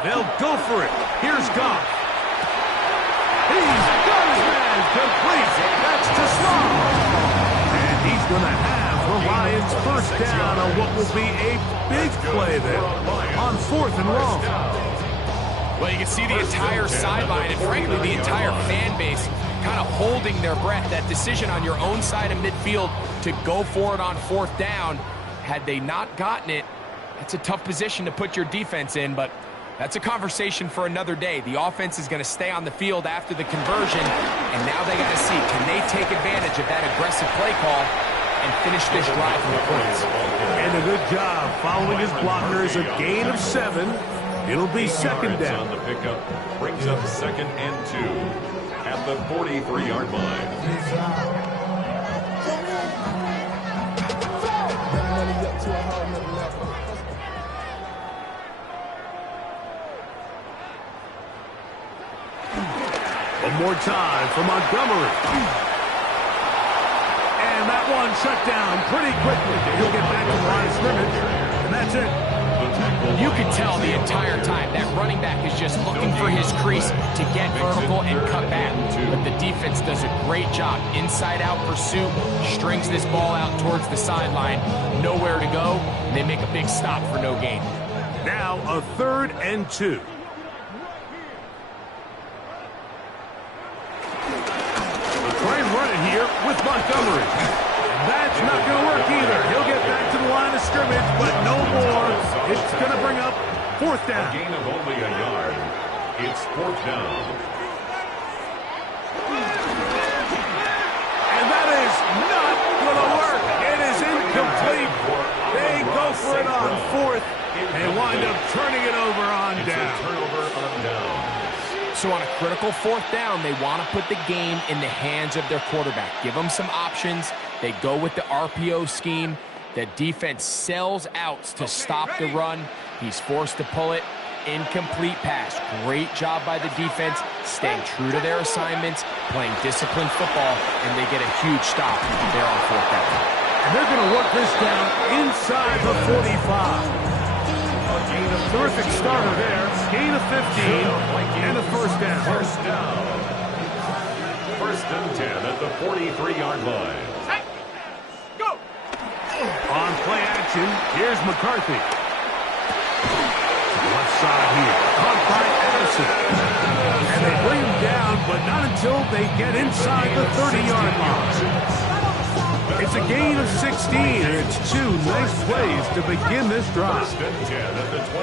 They'll go for it. Here's Goff. He's got his man complete. That's to Small. And he's going to have the Lions first down on what will be a big play there on 4th and long. Well, you can see the entire sideline and, frankly, the entire fan base kind of holding their breath. That decision on your own side of midfield to go for it on 4th down, had they not gotten it, it's a tough position to put your defense in, but that's a conversation for another day. The offense is going to stay on the field after the conversion, and now they got to see, can they take advantage of that aggressive play call and finish this drive from the points? And a good job following his blockers, a gain of 7. It'll be second down. On the pickup, brings up 2nd and 2 at the 43-yard line. One more time for Montgomery. And that one shut down pretty quickly. He'll get back to the line of scrimmage, and that's it. You can tell the entire time that running back is just looking for his crease to get vertical and cut back. But the defense does a great job. Inside-out pursuit, strings this ball out towards the sideline. Nowhere to go, and they make a big stop for no gain. Now a 3rd and 2. Try and run it here with Montgomery. That's not going to work either. He'll get back to the line of scrimmage, but no more. It's going to bring up 4th down. A gain of only a yard. It's 4th down. And that is not going to work. It is incomplete. They go for it on 4th and wind up turning it over on down. Turnover on down. So on a critical 4th down, they want to put the game in the hands of their quarterback. Give them some options. They go with the RPO scheme. The defense sells outs to stop the run. He's forced to pull it. Incomplete pass. Great job by the defense, staying true to their assignments, playing disciplined football, and they get a huge stop there on 4th down. And they're going to work this down inside the 45. Terrific starter there. Gain of 15 and a first down. First down. 1st and 10 at the 43-yard line. Hey, go! On play action, here's McCarthy. Left side here, caught by Anderson. And they bring him down, but not until they get inside the 30-yard line. It's a gain of 16, and it's 2 nice plays to begin this drive.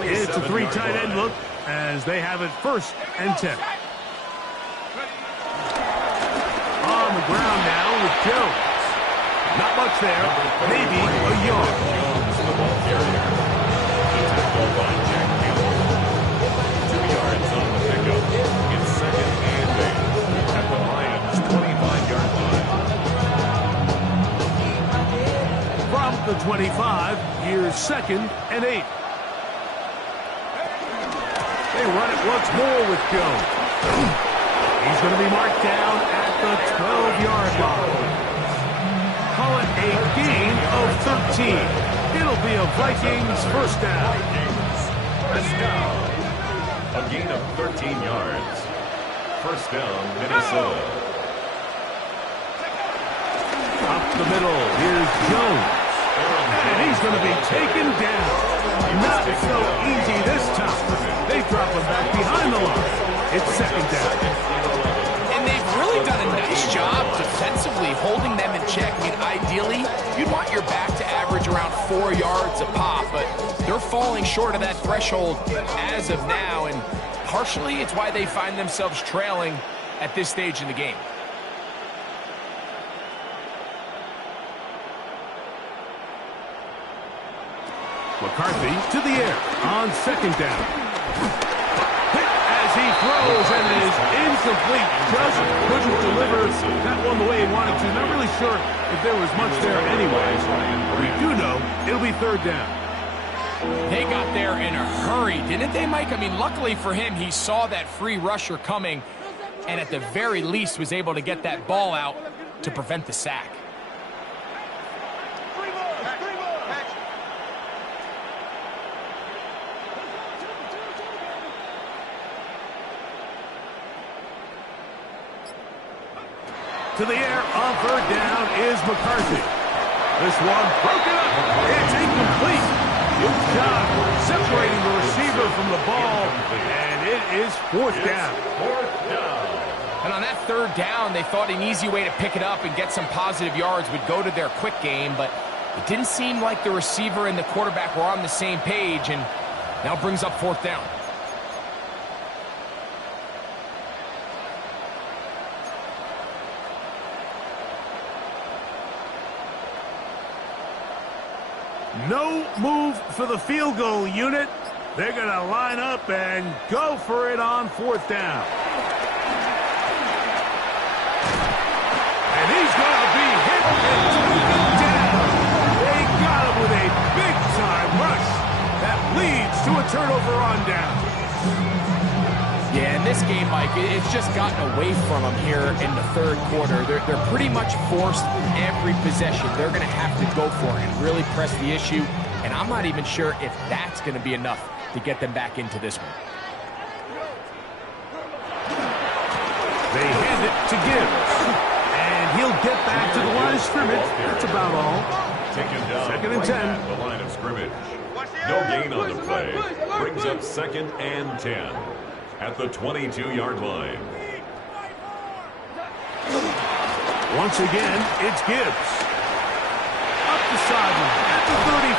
It's a 3 tight end look as they have it 1st and 10. On the ground now with Jones. Not much there, maybe a yard. Jones, the ball carrier. The tackle by Jack Campbell. 2 yards on the pickup. It's 2nd and 8 at the Lions' 25-yard line. From the 25, here's 2nd and 8. They run it once more with Jones. He's going to be marked down at the 12-yard line. Call it a gain of 13. It'll be a Vikings first down. First down. A gain of 13 yards. First down, Minnesota. Up the middle, here's Jones. And he's going to be taken down. Not so easy this time. They drop him back behind the line. It's second down. And they've really done a nice job defensively holding them in check. I mean, ideally, you'd want your back to average around 4 yards a pop, but they're falling short of that threshold as of now, and partially it's why they find themselves trailing at this stage in the game. McCarthy to the air on second down. Hit as he throws and it is incomplete. Just couldn't deliver that one the way he wanted to. Not really sure if there was much there anyways. We do know it'll be third down. They got there in a hurry, didn't they, Mike? I mean, luckily for him, he saw that free rusher coming and at the very least was able to get that ball out to prevent the sack. To the air on third down is McCarthy. This one broken up. It's incomplete. Good job separating the receiver from the ball, and it is fourth down. And on that third down, they thought an easy way to pick it up and get some positive yards would go to their quick game, but it didn't seem like the receiver and the quarterback were on the same page, and now brings up fourth down. No move for the field goal unit. They're going to line up and go for it on fourth down. And he's going to be hit and taken down. They got him with a big-time rush that leads to a turnover on down. Yeah, in this game, Mike, it's just gotten away from them here in the third quarter. They're pretty much forced every possession. They're going to have to go for it and really press the issue, and I'm not even sure if that's going to be enough to get them back into this one. They hand it to Gibbs, and he'll get back to the line of scrimmage. That's about all. Taken down Second and 10. at the line of scrimmage. No gain on the play. Brings up second and 10. At the 22-yard line. Once again, it's Gibbs. Up the sideline at the 35.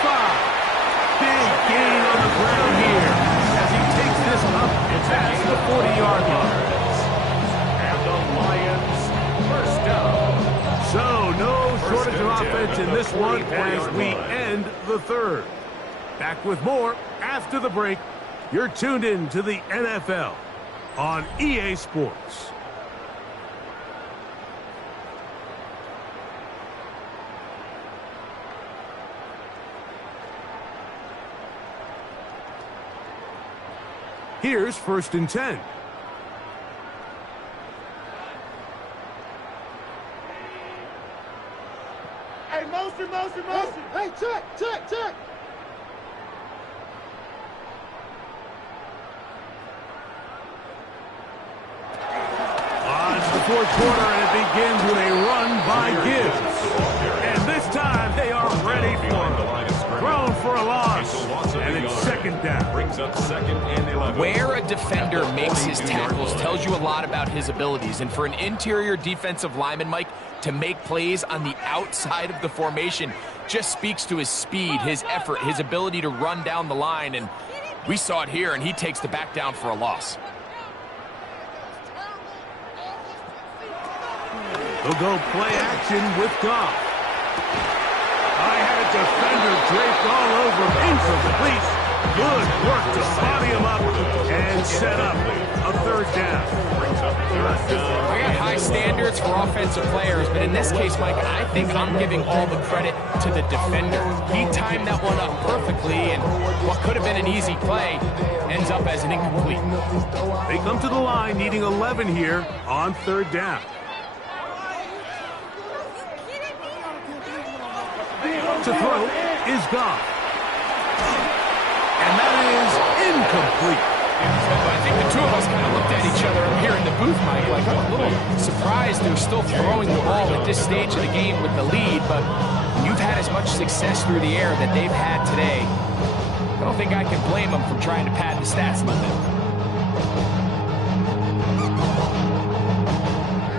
Big gain on the ground here as he takes this up past the 40-yard line. And the Lions first down. So no shortage of offense in this one as we end the third. Back with more after the break. You're tuned in to the NFL on EA Sports. Here's first and 10. Hey, motion. Hey, check. Fourth quarter, and it begins with a run by Gibbs. And this time, they are ready for it. Thrown for a loss, and it's second down. Brings up second and 11. Where a defender makes his tackles tells you a lot about his abilities. And for an interior defensive lineman, Mike, to make plays on the outside of the formation just speaks to his speed, his effort, his ability to run down the line. And we saw it here, and he takes the back down for a loss. They'll go play action with Goff. I had a defender draped all over him. Incomplete. Good work to body him up and set up a third down. I got high standards for offensive players, but in this case, Mike, I think I'm giving all the credit to the defender. He timed that one up perfectly, and what could have been an easy play ends up as an incomplete. They come to the line needing 11 here on third down. To throw is gone. And that is incomplete. I think the two of us kind of looked at each other up here in the booth, Mike, like I'm a little surprised they're still throwing the ball at this stage of the game with the lead, but when you've had as much success through the air that they've had today, I don't think I can blame them for trying to pad the stats a little bit.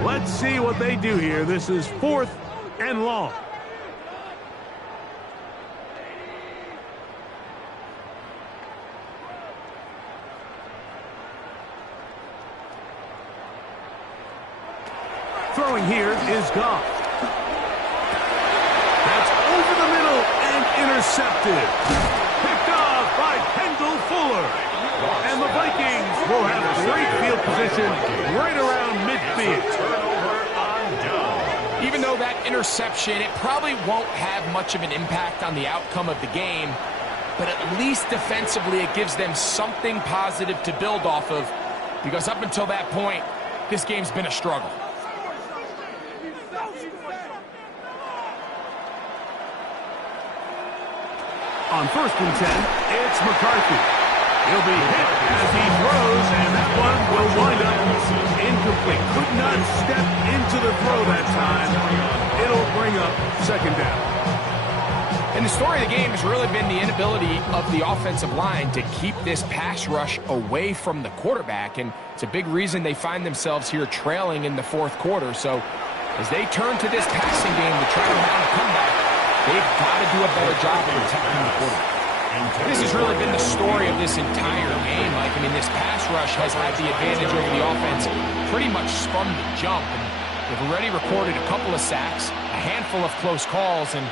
Let's see what they do here. This is 4th and long. Throwing here is gone. That's over the middle and intercepted. Picked off by Kendall Fuller. And the Vikings will have great field position right around midfield. Even though that interception, it probably won't have much of an impact on the outcome of the game, but at least defensively it gives them something positive to build off of, because up until that point, this game's been a struggle. On 1st and 10, it's McCarthy. He'll be hit as he throws, and that one will wind up incomplete. Could not step into the throw that time. It'll bring up 2nd down. And the story of the game has really been the inability of the offensive line to keep this pass rush away from the quarterback, and it's a big reason they find themselves here trailing in the 4th quarter. So as they turn to this passing game to try to mount a comeback, they've got to do a better job of protecting the quarterback. This has really been the story of this entire game. Like, I mean, this pass rush has had the advantage over the offense pretty much from the jump. And they've already recorded a couple of sacks, a handful of close calls, and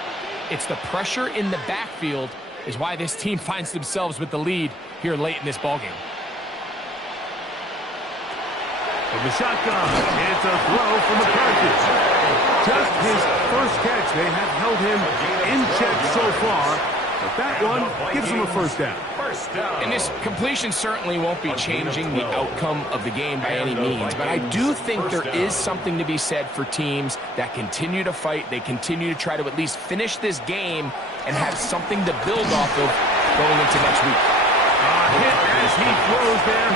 it's the pressure in the backfield is why this team finds themselves with the lead here late in this ballgame. From the shotgun, it's a throw from McCarthy. Just his first catch. They have held him in check so far, but that one gives him a 1st down. And this completion certainly won't be changing the outcome of the game by any means, but I do think there is something to be said for teams that continue to fight. They continue to try to at least finish this game and have something to build off of going into next week. Hit as he throws there.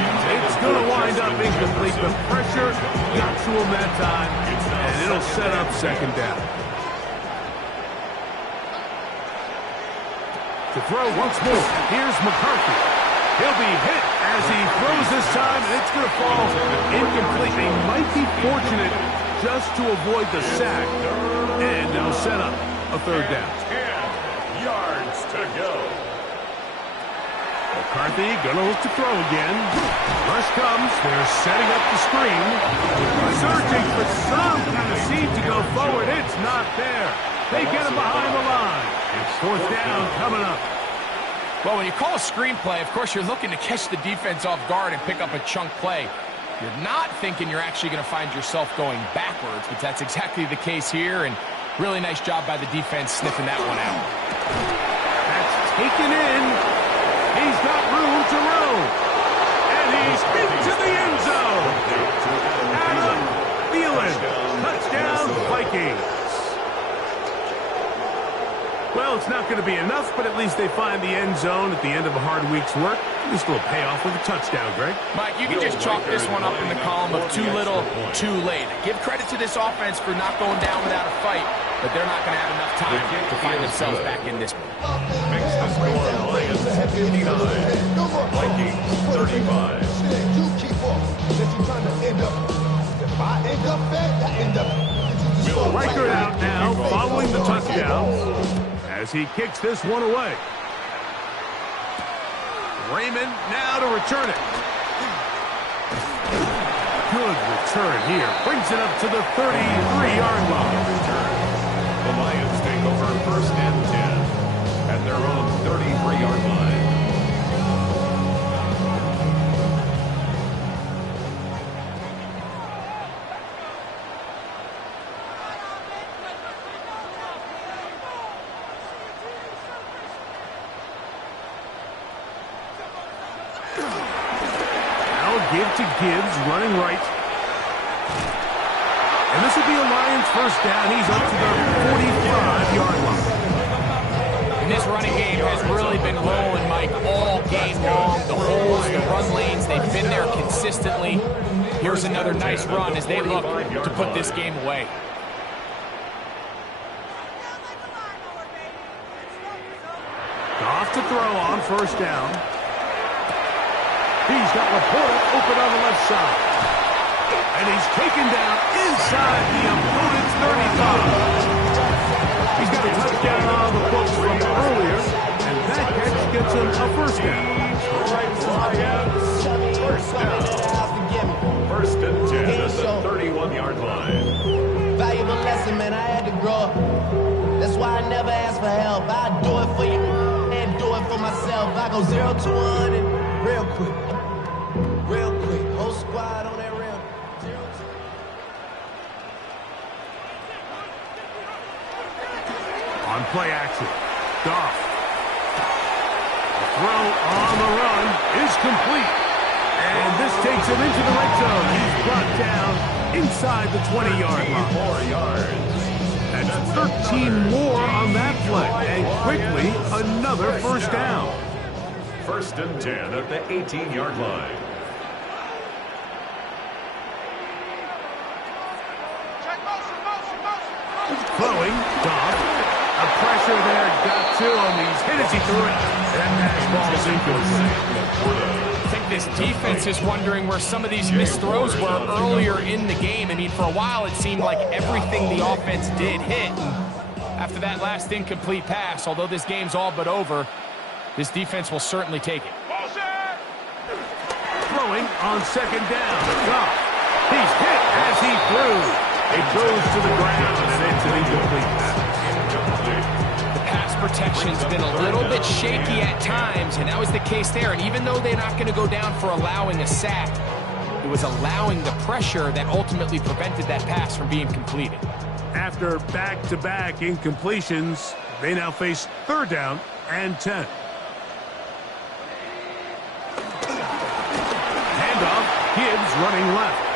It's going to wind up incomplete. The pressure got to him that time, and it'll set up 2nd down. To throw once more, here's McCarthy. He'll be hit as he throws this time, and it's going to fall incomplete. They might be fortunate just to avoid the sack, and it'll set up a 3rd down. 10 yards to go. McCarthy gonna look to throw again. Rush comes. They're setting up the screen. Searching for some kind of seam to go forward. It's not there. They get him behind the line. It's 4th down coming up. Well, when you call a screen play, of course, you're looking to catch the defense off guard and pick up a chunk play. You're not thinking you're actually going to find yourself going backwards, but that's exactly the case here, and really nice job by the defense sniffing that one out. That's taken in. He's got room to roam. And he's into the end zone. Adam Thielen. Touchdown, Vikings. Well, it's not going to be enough, but at least they find the end zone at the end of a hard week's work. At least it'll pay off with a touchdown, Greg. Mike, you can just chalk this one up in the column of too little, too late. Give credit to this offense for not going down without a fight, but they're not going to have enough time to find themselves back in this one. Makes the score Lions 59, Vikings 35. You keep up. That you trying to end up. If I end up bad, I end up. Riker out now, following the touchdown, as he kicks this one away. Raymond now to return it. Good return here. Brings it up to the 33-yard line. The Lions take over 1st and 10 at their own 33-yard line. Give to Gibbs, running right. And this will be a Lions 1st down. He's up to the 45-yard line. And this running game has really been rolling, Mike, all game long. The holes, the run lanes, they've been there consistently. Here's another nice run as they look to put this game away. Off to throw on first down. He's got Laporta open on the left side. And he's taken down inside the opponent's 35. He's got a touchdown on the books from earlier, and that catch gets him a first down. First and 10 at the 31-yard line. Valuable lesson, man. I had to grow up. That's why I never ask for help. I do it for you and do it for myself. I go 0 to 100 real quick. Real quick. Whole squad on that real. 0 to... On play action, Goff. The throw on the run is complete. And this takes him into the red zone. He's brought down inside the 20-yard line. 4 yards. That's 13 more on that play. And quickly, another first down. First and 10 at the 18-yard line. Throwing, Goff. A pressure there got to him. He's hit as he threw it. And that ball's incomplete. I think this defense is wondering where some of these missed throws were earlier in the game. I mean, for a while, it seemed like everything the offense did hit. And after that last incomplete pass, although this game's all but over, this defense will certainly take it. Throwing on second down. Goff. He's hit as he threw. It goes to the ground, and it's an incomplete pass. The pass protection's been a little bit shaky at times, and that was the case there. And even though they're not going to go down for allowing a sack, it was allowing the pressure that ultimately prevented that pass from being completed. After back-to-back incompletions, they now face third down and 10. Handoff, Gibbs running left.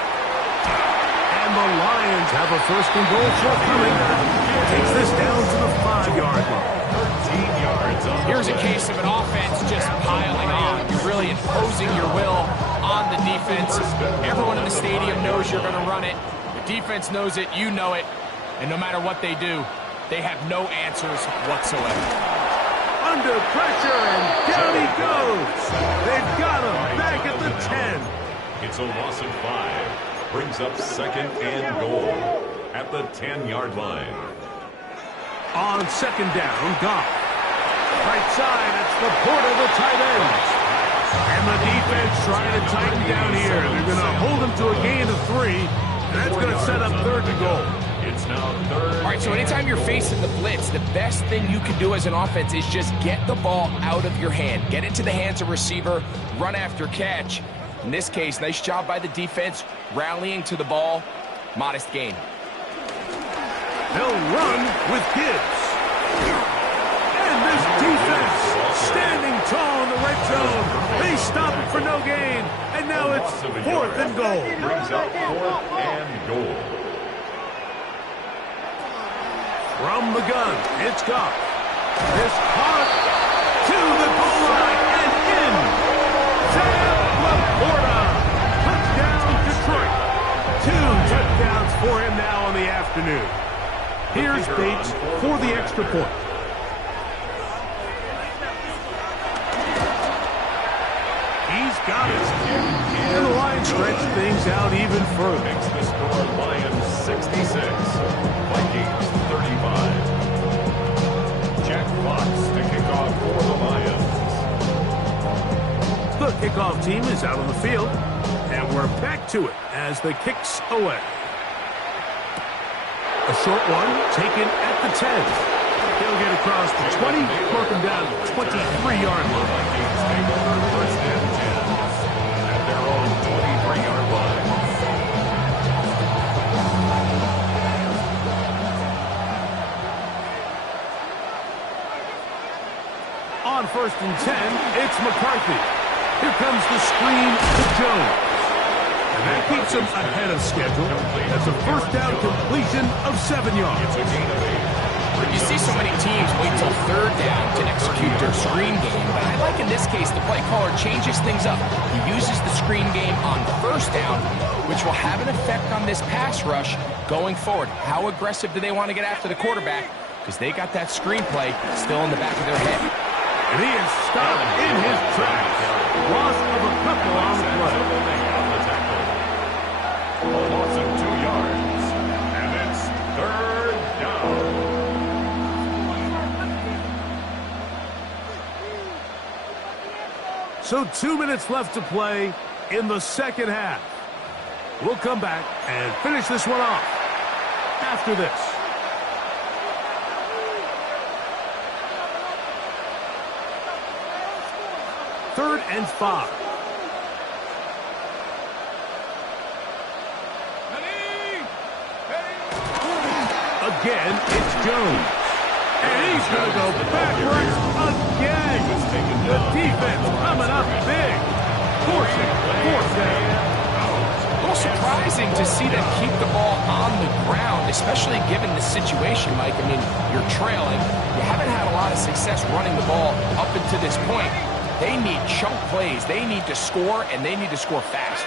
And the Lions have a first and goal forthcoming. Takes this down to the 5-yard line. 13 yards on. Here's a case of an offense just piling on. You're really imposing your will on the defense. Everyone in the stadium knows you're going to run it. The defense knows it, you know it. And no matter what they do, they have no answers whatsoever. Under pressure, and down he goes. They've got him back at the 10. It's a loss of 5. Brings up second and goal at the 10-yard line. On second down, Goff. Right side, it's Laporta, the tight end. And the defense trying to tighten down here. They're going to hold him to a gain of 3, and that's going to set up third and goal. It's now third. All right, so anytime you're facing the blitz, the best thing you can do as an offense is just get the ball out of your hand. Get it to the hands of receiver, run after catch. In this case, nice job by the defense, rallying to the ball. Modest gain. They'll run with Gibbs. And this defense standing tall in the red zone. They stop it for no gain. And now it's fourth and goal. Brings up fourth and goal. From the gun, it's Goff. This caught to the goal line and in. Sam Laporta. Touchdown, Detroit. 2 touchdowns for him now on the afternoon. Here's Bates for the extra point. He's got it. And the Lions stretch things out even further. Makes the score Lions 66. Vikings 35. Jack Fox to kick off for the Lions. The kickoff team is out on the field. And we're back to it as the kick's away. A short one taken at the 10. He'll get across the 20, mark him down to the 23-yard line. Vikings take over first and 10 at their own 23-yard line. On first and 10, it's McCarthy. Here comes the screen to Jones. And that keeps him ahead of schedule. That's a first down completion of 7 yards. It's a gain of 8. You see so many teams wait till third down to execute their screen game, but I like in this case the play caller changes things up. He uses the screen game on first down, which will have an effect on this pass rush going forward. How aggressive do they want to get after the quarterback? Because they got that screenplay still in the back of their head. And he is stopped in his tracks. Loss of a couple on the play. A loss of 2 yards. And it's third down. So 2 minutes left to play in the second half. We'll come back and finish this one off after this. Third and 5. Again, it's Jones. And he's going to go backwards again. The defense coming up big. Forcing fourth down. A little surprising to see them keep the ball on the ground, especially given the situation, Mike. I mean, you're trailing. You haven't had a lot of success running the ball up until this point. They need chunk plays. They need to score, and they need to score fast.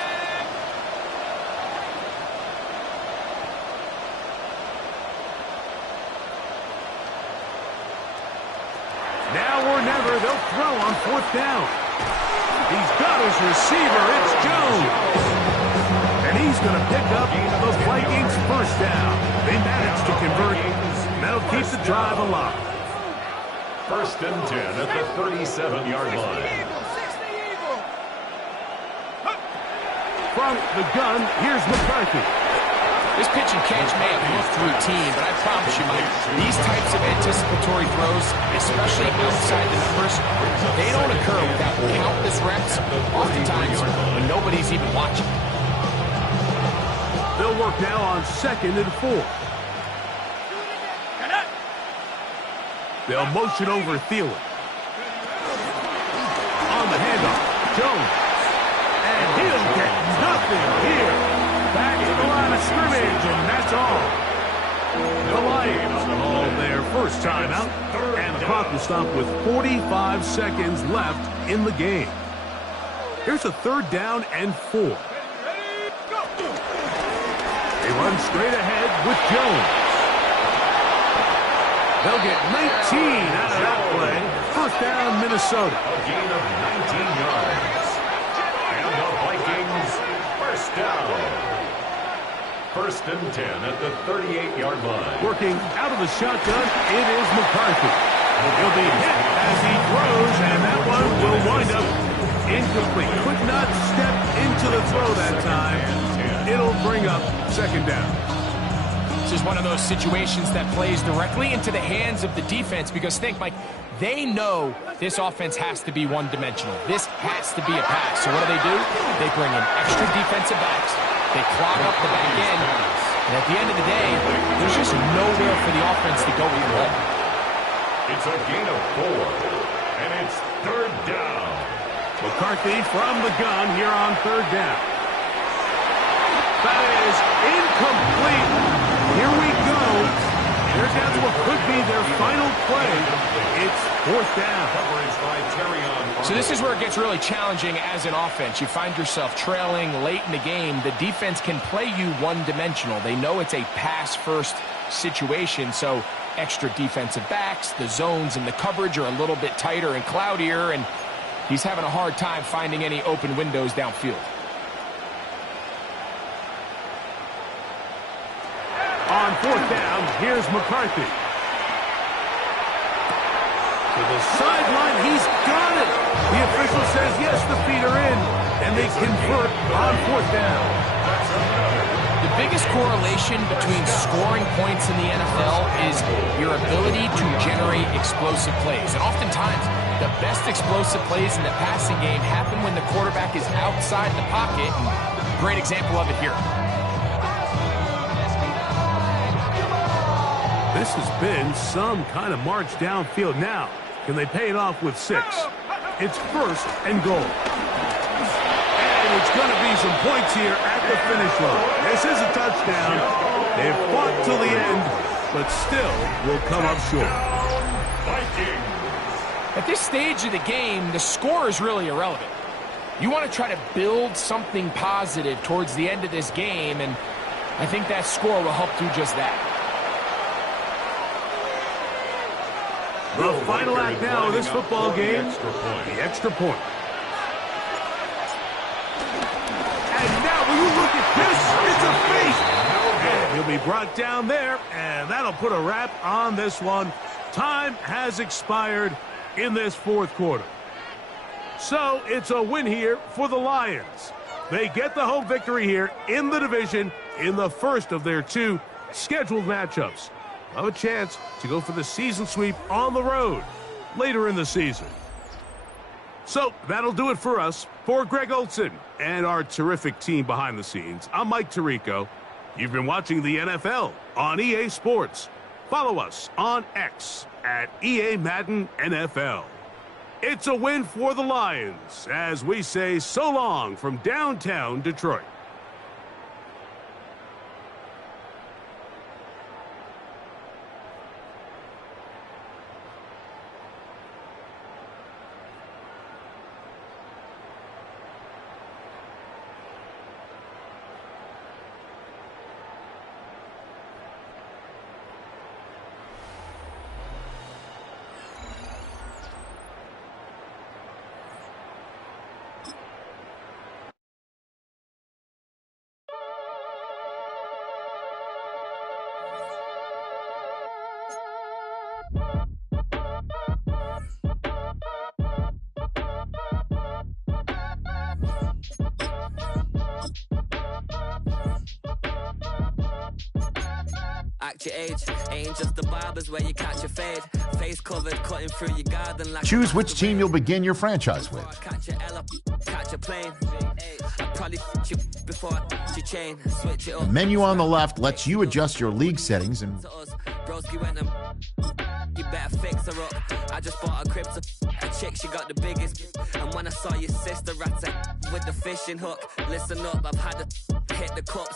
Now or never, they'll throw on fourth down. He's got his receiver. It's Jones. And he's going to pick up the Vikings' first down. They managed to convert. That'll keep the drive alive. First and 10 at the 37-yard line. From the gun, here's McCarthy. This pitch and catch may have looked routine, but I promise you, Mike, these types of anticipatory throws, especially outside the numbers, they don't occur without countless reps, oftentimes when nobody's even watching. They'll work now on 2nd and 4. They'll motion over Thielen. On the handoff, Jones. And he'll get nothing here. Back to the line of scrimmage, and that's all. The Lions call their first timeout, and the clock will stop with 45 seconds left in the game. Here's a third down and 4. They run straight ahead with Jones. They'll get 19 out of that play. First down, Minnesota. A gain of 19 yards. And the Vikings first down. First and 10 at the 38-yard line. Working out of the shotgun, it is McCarthy. He'll be hit as he throws, and that one will wind up incomplete. Could not step into the throw that time. It'll bring up second down. This is one of those situations that plays directly into the hands of the defense because think, Mike, they know this offense has to be one-dimensional. This has to be a pass. So what do? They bring in extra defensive backs. They clog up the back end. And at the end of the day, there's just nowhere for the offense to go with the ball. It's a gain of 4. And it's third down. McCarthy from the gun here on third down. That is incomplete. Here we go. They're down to what could be their final play. It's fourth down. So this is where it gets really challenging as an offense. You find yourself trailing late in the game. The defense can play you one-dimensional. They know it's a pass-first situation, so extra defensive backs, the zones and the coverage are a little bit tighter and cloudier, and he's having a hard time finding any open windows downfield. On fourth down, here's McCarthy. To the sideline, he's got it. The official says, yes, the feet are in, and they convert on fourth down. The biggest correlation between scoring points in the NFL is your ability to generate explosive plays. And oftentimes, the best explosive plays in the passing game happen when the quarterback is outside the pocket. And great example of it here. This has been some kind of march downfield. Now, can they pay it off with 6? It's first and goal. And it's going to be some points here at the finish line. This is a touchdown. They've fought till the end, but still will come up short. Vikings. At this stage of the game, the score is really irrelevant. You want to try to build something positive towards the end of this game, and I think that score will help do just that. The final act now of this football game, the extra point. And now, will you look at this? It's a fake. And he'll be brought down there, and that'll put a wrap on this one. Time has expired in this fourth quarter. So it's a win here for the Lions. They get the home victory here in the division in the first of their two scheduled matchups. Have a chance to go for the season sweep on the road later in the season. So that'll do it for us. For Greg Olson and our terrific team behind the scenes, I'm Mike Tirico. You've been watching the NFL on EA Sports. Follow us on X at EA Madden NFL. It's a win for the Lions as we say so long from downtown Detroit. Act your age, ain't just the barbers where you catch a fade. Face covered, cutting through your garden like Choose which team you'll begin your franchise with. Catch a L up, catch a plane. I probably you before I chain. Switch it up. The menu on the left lets you adjust your league settings and Broski went and you better fix her up. I just bought a crib to a chick, she got the biggest. And when I saw your sister rat with the fishing hook, listen up, I've had to hit the cups.